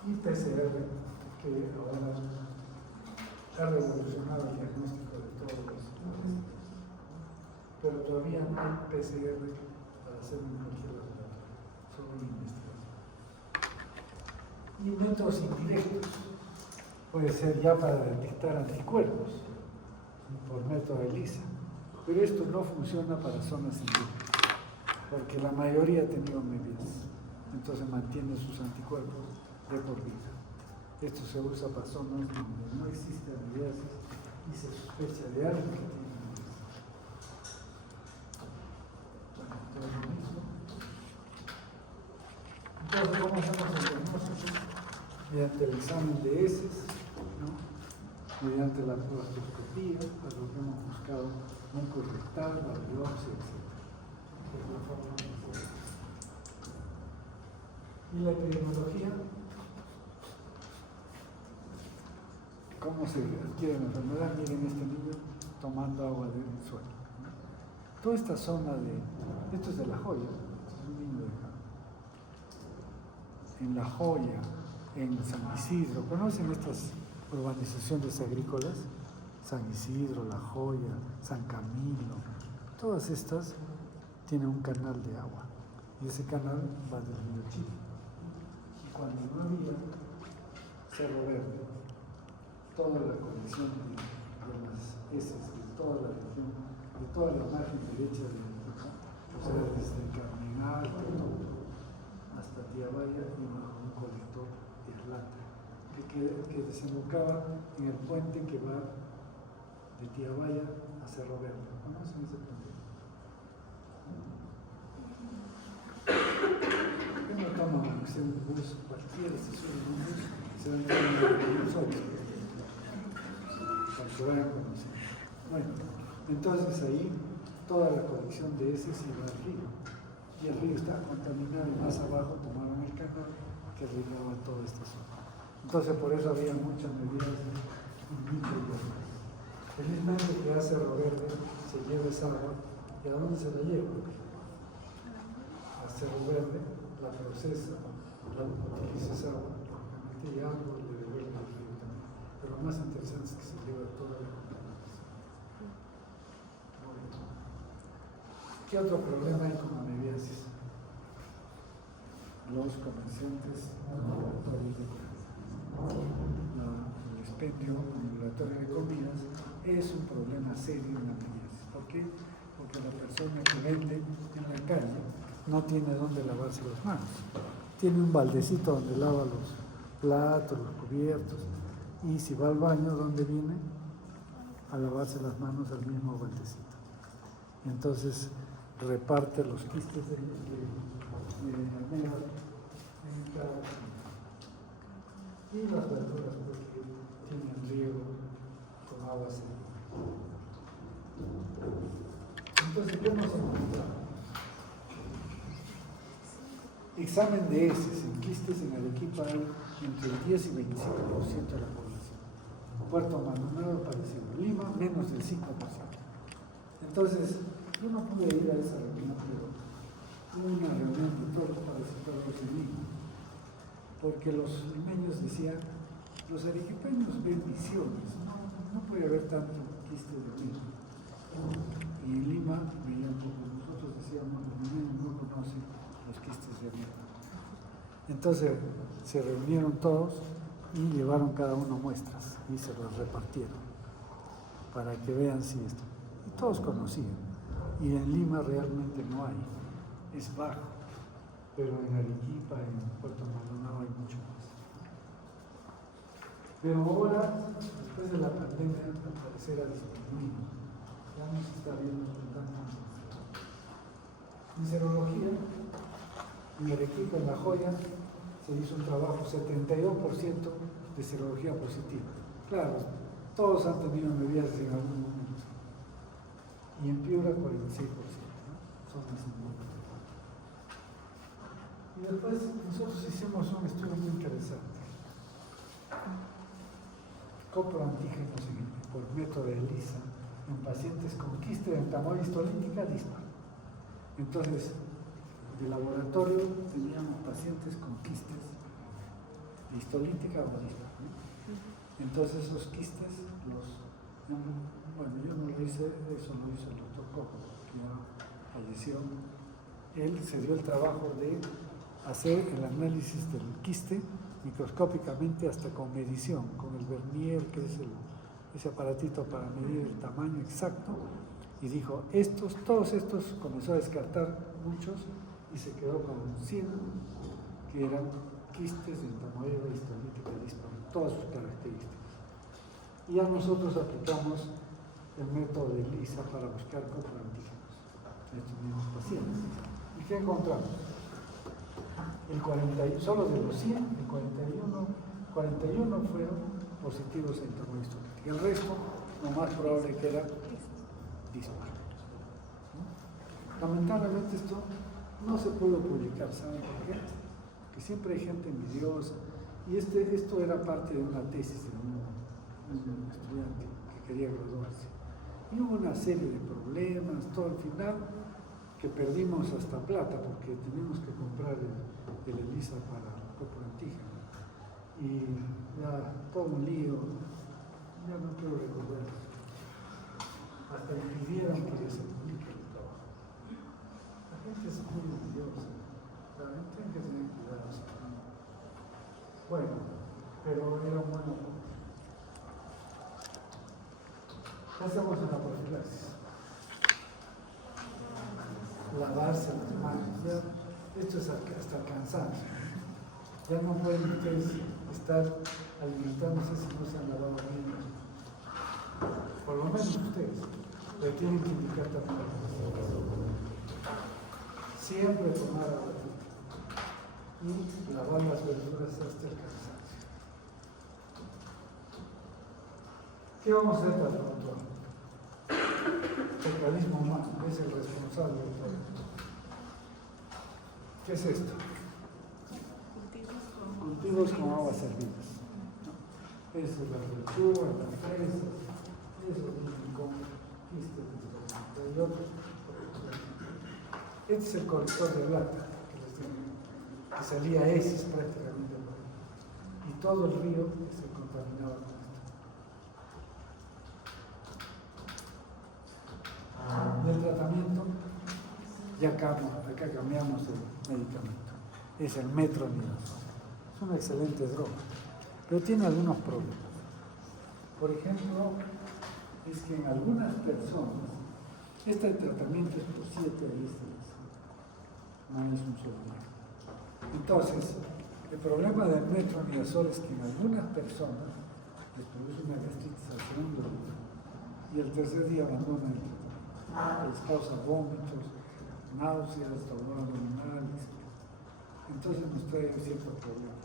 Y PCR, que ahora ha revolucionado el diagnóstico de todos los testes. Pero todavía no hay PCR para hacer en cualquier laboratorio, solo investigación. Y métodos indirectos, puede ser ya para detectar anticuerpos, por método ELISA, pero esto no funciona para zonas indígenas, porque la mayoría ha tenido medias, entonces mantiene sus anticuerpos de por vida. Esto se usa para zonas donde no existe amibiasis y se sospecha de alguien que tiene amibiasis. Todo lo mismo. Entonces, ¿cómo hacemos el diagnóstico? Mediante el examen de heces, ¿no? Mediante la proctoscopía, para lo que hemos buscado, mucus rectal, la biopsia, etc. Es la forma de hacerlo. Y la epidemiología. ¿Cómo se adquiere la enfermedad? Miren este niño tomando agua del suelo. Toda esta zona esto es de La Joya, es un niño de acá. En La Joya, en San Isidro, ¿conocen estas urbanizaciones agrícolas? San Isidro, La Joya, San Camilo, todas estas tienen un canal de agua y ese canal va del río Chile. Y cuando no había Cerro Verde, toda la conexión de las heces de toda la región, de toda la margen derecha de Arequipa, o sea, desde Carmenal, hasta Tiabaya, y bajo un colector de Atlanta, que desembocaba en el puente que va de Tiabaya a Cerro Verde. ¿Conocen ese puente? ¿Por qué no toman un bus, cualquier estación de un bus, se van a un solo? Bueno, entonces ahí toda la colección de heces iba al río y el río está contaminado y más abajo tomaron el canal que regaba toda esta zona. Entonces por eso había muchas medidas y microbiología. Felizmente que hace Cerro Verde se lleva esa agua, ¿y a dónde se la lleva? A Cerro Verde, la procesa, la utiliza esa agua, y algo le devuelve al río también. Pero lo más interesante es que se lleva toda la contaminación. ¿Qué otro problema hay con la amebiasis? Los comerciantes laboratorios de expendio obligatorio de comidas es un problema serio en la meliasis. ¿Por qué? Porque la persona que vende en la calle no tiene dónde lavarse las manos. Tiene un baldecito donde lava los platos, los cubiertos, y si va al baño, ¿dónde viene? A lavarse las manos al mismo baldecito. Entonces reparte los quistes de almendra en cada uno. Y las verduras porque tienen riego con agua salina. Entonces, ¿qué nos encontramos? Examen de heces en quistes en Arequipa hay entre el 10 y 25% de la población. Puerto Maldonado parecido. Lima menos del 5%. Entonces, yo no pude ir a esa reunión, pero hubo una reunión de todos los parasitólogos en Lima, porque los limeños decían, los arequipeños ven visiones, no puede haber tanto quiste de Lima. Y en Lima veían como nosotros decíamos, los limeños no conocen los quistes de Lima. Entonces se reunieron todos y llevaron cada uno muestras y se las repartieron para que vean si esto. Y todos conocían. Y en Lima realmente no hay, es bajo, pero en Arequipa, en Puerto Maldonado hay mucho más. Pero ahora, después de la pandemia, al parecer ha disminuido. Ya no se está viendo tanto. En serología, en Arequipa, en La Joya, se hizo un trabajo 72% de serología positiva. Claro, todos han tenido medidas en algún momento. Y en Piura 46%, ¿no? Son las números. Y después nosotros hicimos un estudio muy interesante. Coproantígenos por método de ELISA en pacientes con quiste de entamoeba histolítica dispar. Entonces, de laboratorio teníamos pacientes con quistes de histolítica o dispar, ¿no? Entonces esos quistes bueno, yo no lo hice, eso lo hizo el doctor Coco, que ya falleció. Él se dio el trabajo de hacer el análisis del quiste microscópicamente hasta con medición, con el Vernier, que es ese aparatito para medir el tamaño exacto, y dijo, todos estos, comenzó a descartar muchos y se quedó con 100 que eran quistes de entamoeba histolítica dispar, todas sus características. Y ya nosotros aplicamos el método de ELISA para buscar coproantígenos de estos mismos pacientes. ¿Y qué encontramos? Solo de los 100, el 41 fueron positivos en entamoeba histolítica. El resto, lo más probable que era dispar. Lamentablemente esto no se pudo publicar, ¿saben por qué? Porque siempre hay gente envidiosa. Y esto era parte de una tesis de un estudiante que quería graduarse. Y hubo una serie de problemas, todo al final, que perdimos hasta plata porque teníamos que comprar el ELISA para coproantígeno. Y ya todo un lío, ya no quiero recordar. Hasta impidieron que se publique el trabajo. La gente es muy envidiosa, la gente tiene que tener cuidado. Bueno, pero era un buen apunte. ¿Qué hacemos en la profilaxis? Lavarse las manos. Ya, esto es hasta el cansancio. Ya no pueden ustedes estar alimentándose si no se han lavado bien. Por lo menos ustedes le tienen que indicar también. Siempre tomar agua y lavar las verduras hasta el cansancio. ¿Qué vamos a hacer para el control? El organismo humano es el responsable de todo. ¿Qué es esto? Cultivos con aguas hervidas. Eso es la lechuga, las fresas, eso vienen con quistes de otros. Este es el colector de plata que salía heces prácticamente. Y todo el río se contaminaba con esto. Del tratamiento, acá cambiamos el medicamento. Es el metronidazol. Es una excelente droga, pero tiene algunos problemas. Por ejemplo, es que en algunas personas, este tratamiento es por 7 días, no es un solo día. Entonces, el problema del metronidazol es que en algunas personas les produce una gastritis al segundo día y el tercer día abandonan el tratamiento. Les causa vómitos, náuseas, dolor abdominal, etc. Entonces nos trae ciertos problemas.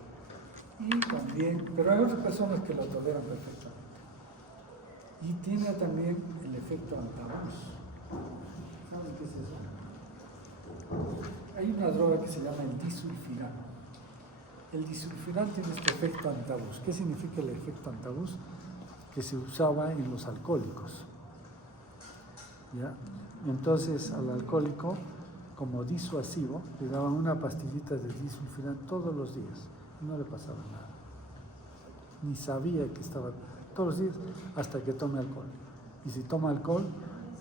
Y también, pero hay otras personas que lo toleran perfectamente. Y tiene también el efecto antabús. ¿Saben qué es eso? Hay una droga que se llama el disulfiram. El disulfiram tiene este efecto antabús. ¿Qué significa el efecto antabús? Que se usaba en los alcohólicos. ¿Ya? Entonces al alcohólico, como disuasivo, le daban una pastillita de disulfiram todos los días y no le pasaba nada. Ni sabía que estaba todos los días hasta que tome alcohol. Y si toma alcohol,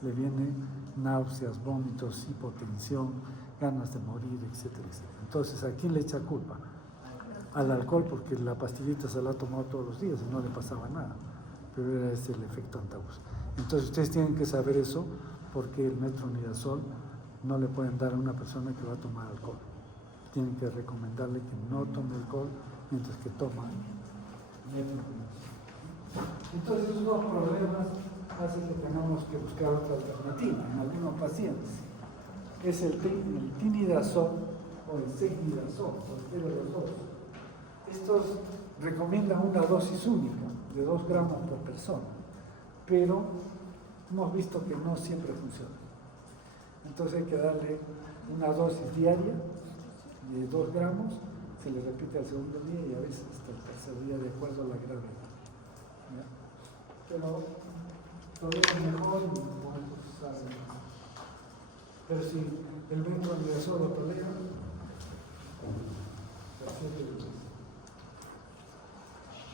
le vienen náuseas, vómitos, hipotensión, ganas de morir, etcétera, etcétera. Entonces, ¿a quién le echa culpa? Al alcohol, porque la pastillita se la ha tomado todos los días y no le pasaba nada. Pero era ese el efecto antabús. Entonces, ustedes tienen que saber eso, porque el metronidazol no le pueden dar a una persona que va a tomar alcohol. Tienen que recomendarle que no tome alcohol mientras que toma metronidazol. Entonces, esos dos problemas hacen que tengamos que buscar otra alternativa en algunos pacientes. Es el tinidazol o el secnidazol, cualquiera de los dos. Estos recomiendan una dosis única de 2 gramos por persona, pero hemos visto que no siempre funciona. Entonces hay que darle una dosis diaria de 2 gramos, se le repite al segundo día y a veces hasta el tercer día de acuerdo a la gravedad. ¿Ya? Pero todavía es mejor y podemos usar más. Pero si el metronidazol lo tolera,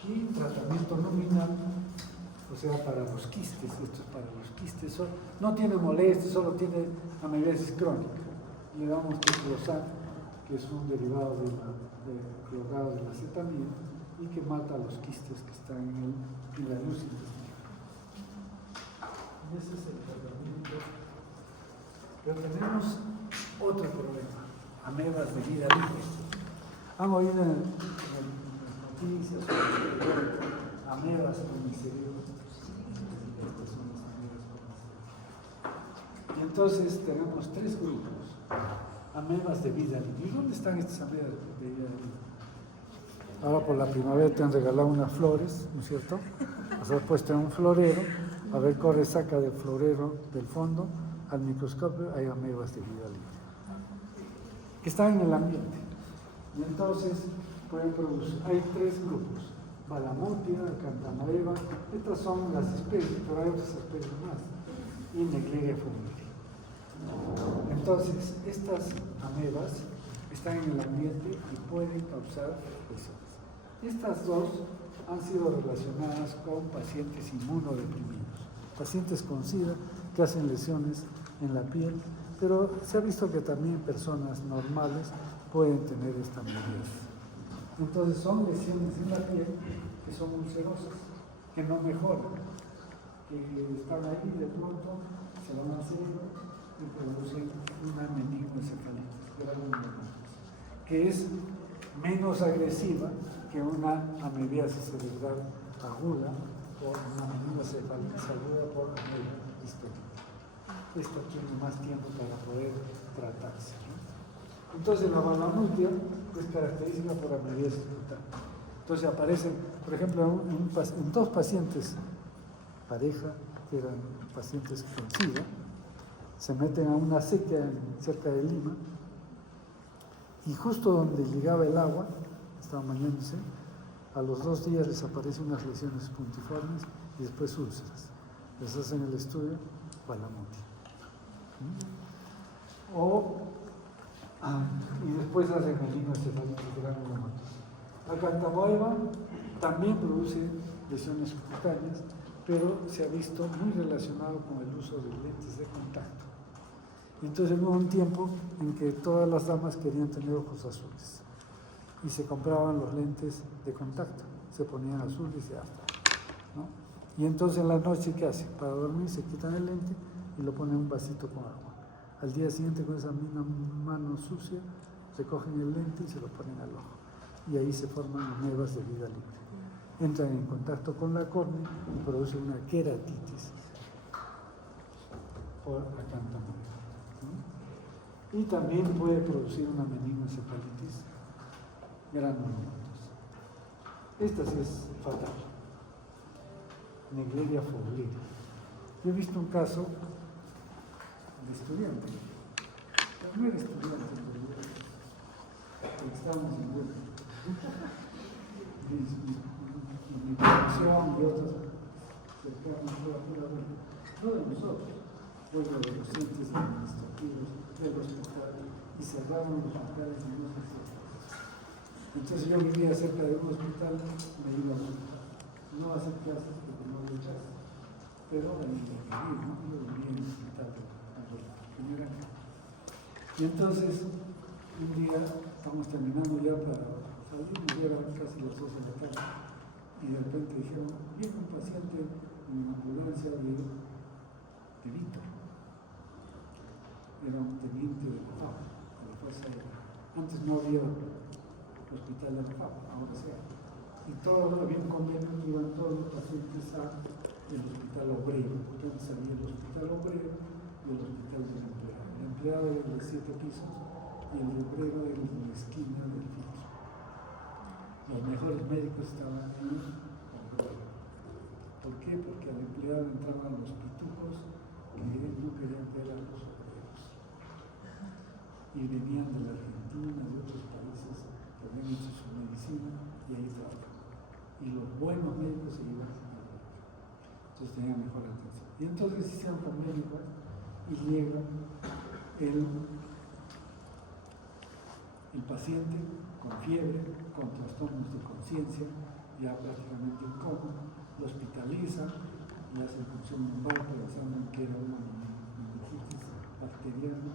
y tratamiento nominal, o sea, para los quistes, esto es para los quistes, no tiene molestia, solo tiene amebiasis crónica. Le damos triclosan, que es un derivado de la acetamida y que mata a los quistes que están en la luz intestinal. Y ese es el tratamiento. Pero tenemos otro problema, amebas de vida libre. Han oído en las noticias amebas con el cerebro. Estas son las amebas con el cerebro. Y entonces tenemos 3 grupos. Amebas de vida libre. ¿Y dónde están estas amebas de vida libre? Ahora por la primavera te han regalado unas flores, ¿no es cierto? Las has puesto en un florero, a ver, corre, saca del florero del fondo, al microscopio hay amebas de vida libre, que están en el ambiente. Y entonces pueden producir, hay 3 grupos, Balamutia, Acanthamoeba, estas son las especies, pero hay otras especies más, y Naegleria fumigera. Entonces, estas amebas están en el ambiente y pueden causar lesiones. Estas 2 han sido relacionadas con pacientes inmunodeprimidos, pacientes con SIDA que hacen lesiones en la piel, pero se ha visto que también personas normales pueden tener esta amebiasis. Entonces son lesiones en la piel que son ulcerosas, que no mejoran, que están ahí de pronto, se van haciendo y producen una meningoencefalitis, que es menos agresiva que una amebiasis cerebral aguda o una meningoencefalitis aguda por ameba histórica. Esto tiene más tiempo para poder tratarse, ¿no? Entonces la balamutia es característica por amebiasis cutánea. Entonces aparecen, por ejemplo, en 2 pacientes, pareja, que eran pacientes con SIDA, se meten a una sequía cerca de Lima y justo donde llegaba el agua, estaban bañándose, a los 2 días les aparecen unas lesiones puntiformes y después úlceras. Les hacen el estudio, balamutia. Y después hacen meningoencefalitis granulomatosa. Acanthamoeba también produce lesiones cutáneas, pero se ha visto muy relacionado con el uso de lentes de contacto. Y entonces hubo un tiempo en que todas las damas querían tener ojos azules y se compraban los lentes de contacto, se ponían azules y ya está, ¿no? Y entonces en la noche, ¿qué hacen? Para dormir se quitan el lente y lo ponen en un vasito con agua. Al día siguiente, con esa misma mano sucia, recogen el lente y se lo ponen al ojo. Y ahí se forman amebas de vida libre. Entran en contacto con la córnea y producen una queratitis por acantamento. Y también puede producir una meningoencefalitis granulomatosa. Esta sí es fatal. Naegleria fowleri. Yo he visto un caso de estudiante, no era estudiante, pero estábamos en vuelta. Y mi producción y otros cercanos fue a pura vuelta. No de nosotros, vuelta de los entes administrativos del hospital y cerraron los hospitales y no se cerraron. Entonces yo vivía cerca de un hospital, me iba no a hacer clases porque no había clases, pero a vivir, ¿no? Yo vivía en el hospital de la y entonces un día estamos terminando ya para salir, ya eran casi las 12 de la tarde, y de repente dijeron, viene un paciente en una ambulancia de Víctor. Era un teniente de la FAP, de la Fuerza Aérea. Antes no había hospital de la FAP, ahora sí hay. Y todo había un convenio que iban todos los pacientes al hospital obrero, porque antes había el hospital obrero y el hospital del empleado. El empleado era de 7 pisos y el obrero era de la esquina del filtro. Los mejores médicos estaban en el obrero. ¿Por qué? Porque al empleado entraban los pitujos que no querían ver a los obreros. Y venían de la Argentina, de otros países que habían hecho su medicina y ahí trabajaban. Y los buenos médicos se iban a la obrero. Entonces tenían mejor atención. Y entonces hicieron convenio y llega el paciente con fiebre, con trastornos de conciencia, ya prácticamente en coma, lo hospitalizan, le hacen punción lumbar pensando que era una meningitis bacteriana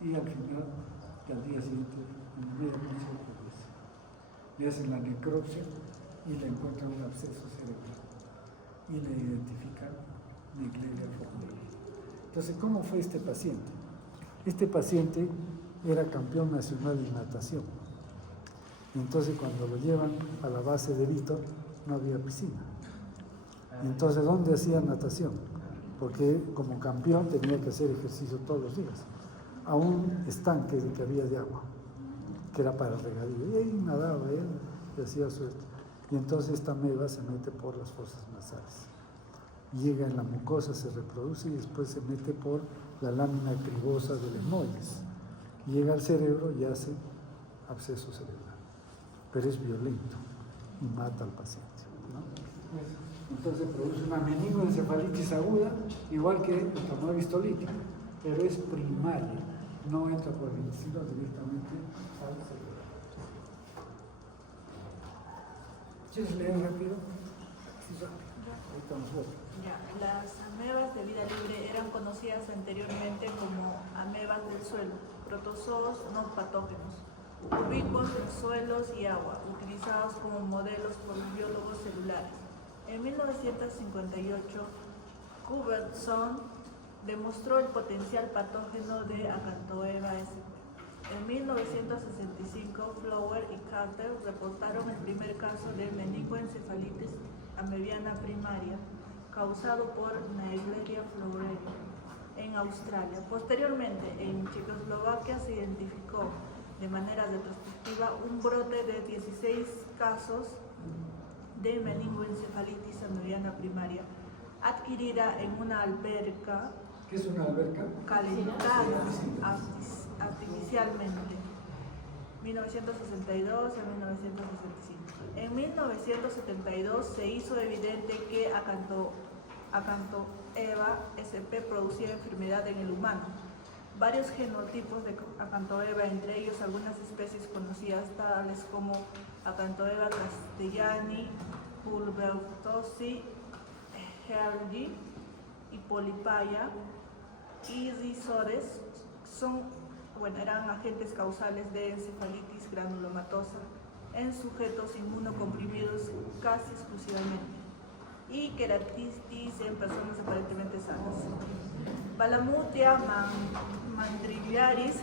y al final, al día siguiente, en medianoche fallece. Le hacen la necropsia y le encuentran un absceso cerebral y le identifican Naegleria fowleri. Entonces, ¿cómo fue este paciente? Este paciente era campeón nacional de natación. Entonces, cuando lo llevan a la base de Víctor, no había piscina. Entonces, ¿dónde hacía natación? Porque como campeón tenía que hacer ejercicio todos los días. A un estanque de que había de agua, que era para regadío. Y ahí nadaba él y hacía suerte. Y entonces esta ameba se mete por las fosas nasales. Llega en la mucosa, se reproduce y después se mete por la lámina cribosa del hemóides. Llega al cerebro y hace absceso cerebral. Pero es violento y mata al paciente, ¿no? Entonces produce una meningoencefalitis aguda, igual que el tornado histolítico, pero es primaria, no entra por el intestino directamente al cerebro. ¿Quieres leer rápido? Sí, rápido. Ahorita nos vemos. Ya, las amebas de vida libre eran conocidas anteriormente como amebas del suelo, protozoos no patógenos, ubicuos en suelos y agua, utilizados como modelos por los biólogos celulares. En 1958, Cuthbertson demostró el potencial patógeno de Acanthoeba sp. En 1965, Flower y Carter reportaron el primer caso de meningoencefalitis amebiana primaria causado por Naegleria fowleri en Australia. Posteriormente, en Checoslovaquia se identificó de manera retrospectiva un brote de 16 casos de meningoencefalitis amebiana primaria adquirida en una alberca. ¿Qué es una alberca? Calentada artificialmente, 1962 a 1965. En 1972 se hizo evidente que Acanthoeba sp. producía enfermedad en el humano. Varios genotipos de Acanthoeba, entre ellos algunas especies conocidas tales como Acanthoeba castellani, pulvertosi, hergi y polipaya y rhizores eran agentes causales de encefalitis granulomatosa en sujetos inmunocomprimidos casi exclusivamente y queratitis en personas aparentemente sanas. Balamutia mandrillaris,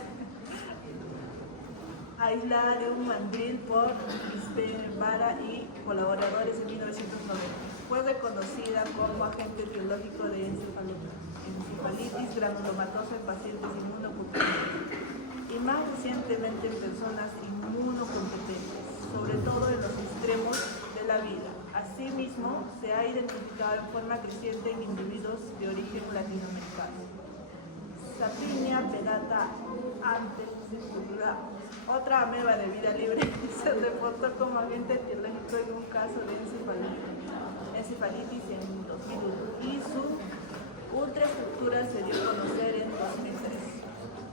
aislarium mandril por Bispevara y colaboradores en 1990. Fue reconocida como agente biológico de encefalitis granulomatosa en pacientes inmunocompetentes y más recientemente en personas inmunocompetentes, sobre todo en los extremos de la vida. Asimismo, se ha identificado en forma creciente en individuos de origen latinoamericano. Sapinia pedata antes, otra ameba de vida libre, se reportó como agente etiológico en un caso de encefalitis en 2001 y su ultraestructura se dio a conocer en 2003.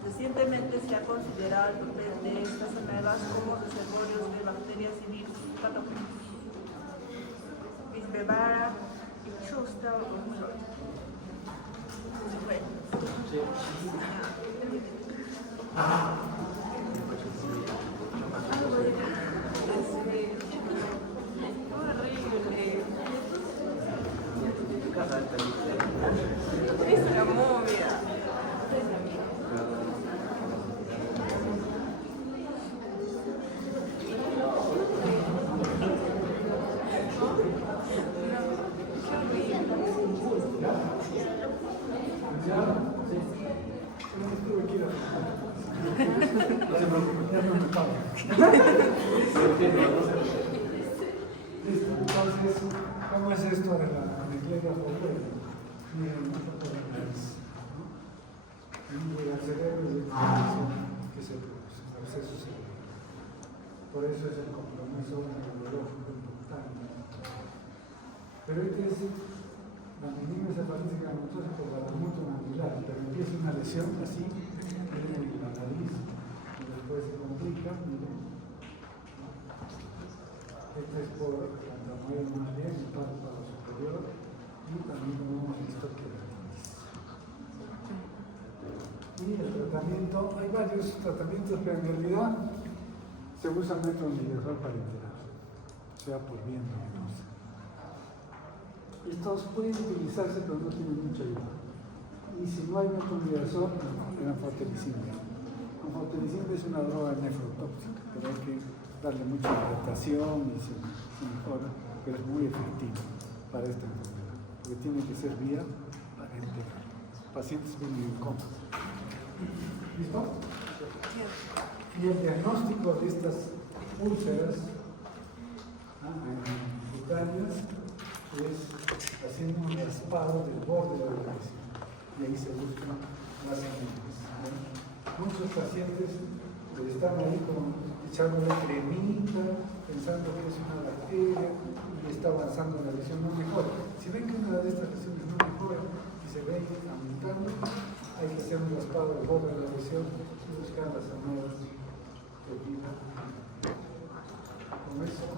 Recientemente se ha considerado el papel de estas amebas como reservorios de bacterias y virus patógenos. Bispevara y Schuster 2008. Es la momia. No se preocupe, ya no me pago. Listo, entonces, ¿cómo es esto de la micleria pobre? Miren, no por la nariz, ¿no? Y el cerebro es la información que se produce, el proceso cerebral. Por eso es el compromiso neurológico importante. Pero este es la meningoencefalitis granulomatosa por la balamutia mandrillaris, pero empieza una lesión así en la nariz y después se complica, miren. Este es por la traumatomía en el párpado superior y también como hemos visto queratitis. Y el tratamiento, hay varios tratamientos, pero en realidad se usa metronidazol parenteral, o sea, por bien venosa. Estos pueden utilizarse, pero no tienen mucha ayuda. Y si no hay metronidazol, anfotericina. Anfotericina es una droga nefrotóxica, pero hay que darle mucha hidratación y se mejora, pero es muy efectivo para esta enfermedad, porque tiene que ser vía parenteral. Pacientes vienen en coma. ¿Listo? Y el diagnóstico de estas úlceras cutáneas es haciendo un raspado del borde de la lesión y ahí se buscan las semillas. Muchos pacientes están ahí echándole cremita, pensando que es una bacteria y está avanzando la lesión, no mejora. Si ven que una de estas lesiones no mejora y se ve aumentando, hay que hacer un raspado del borde de la lesión y buscar las amebas de vida. Con eso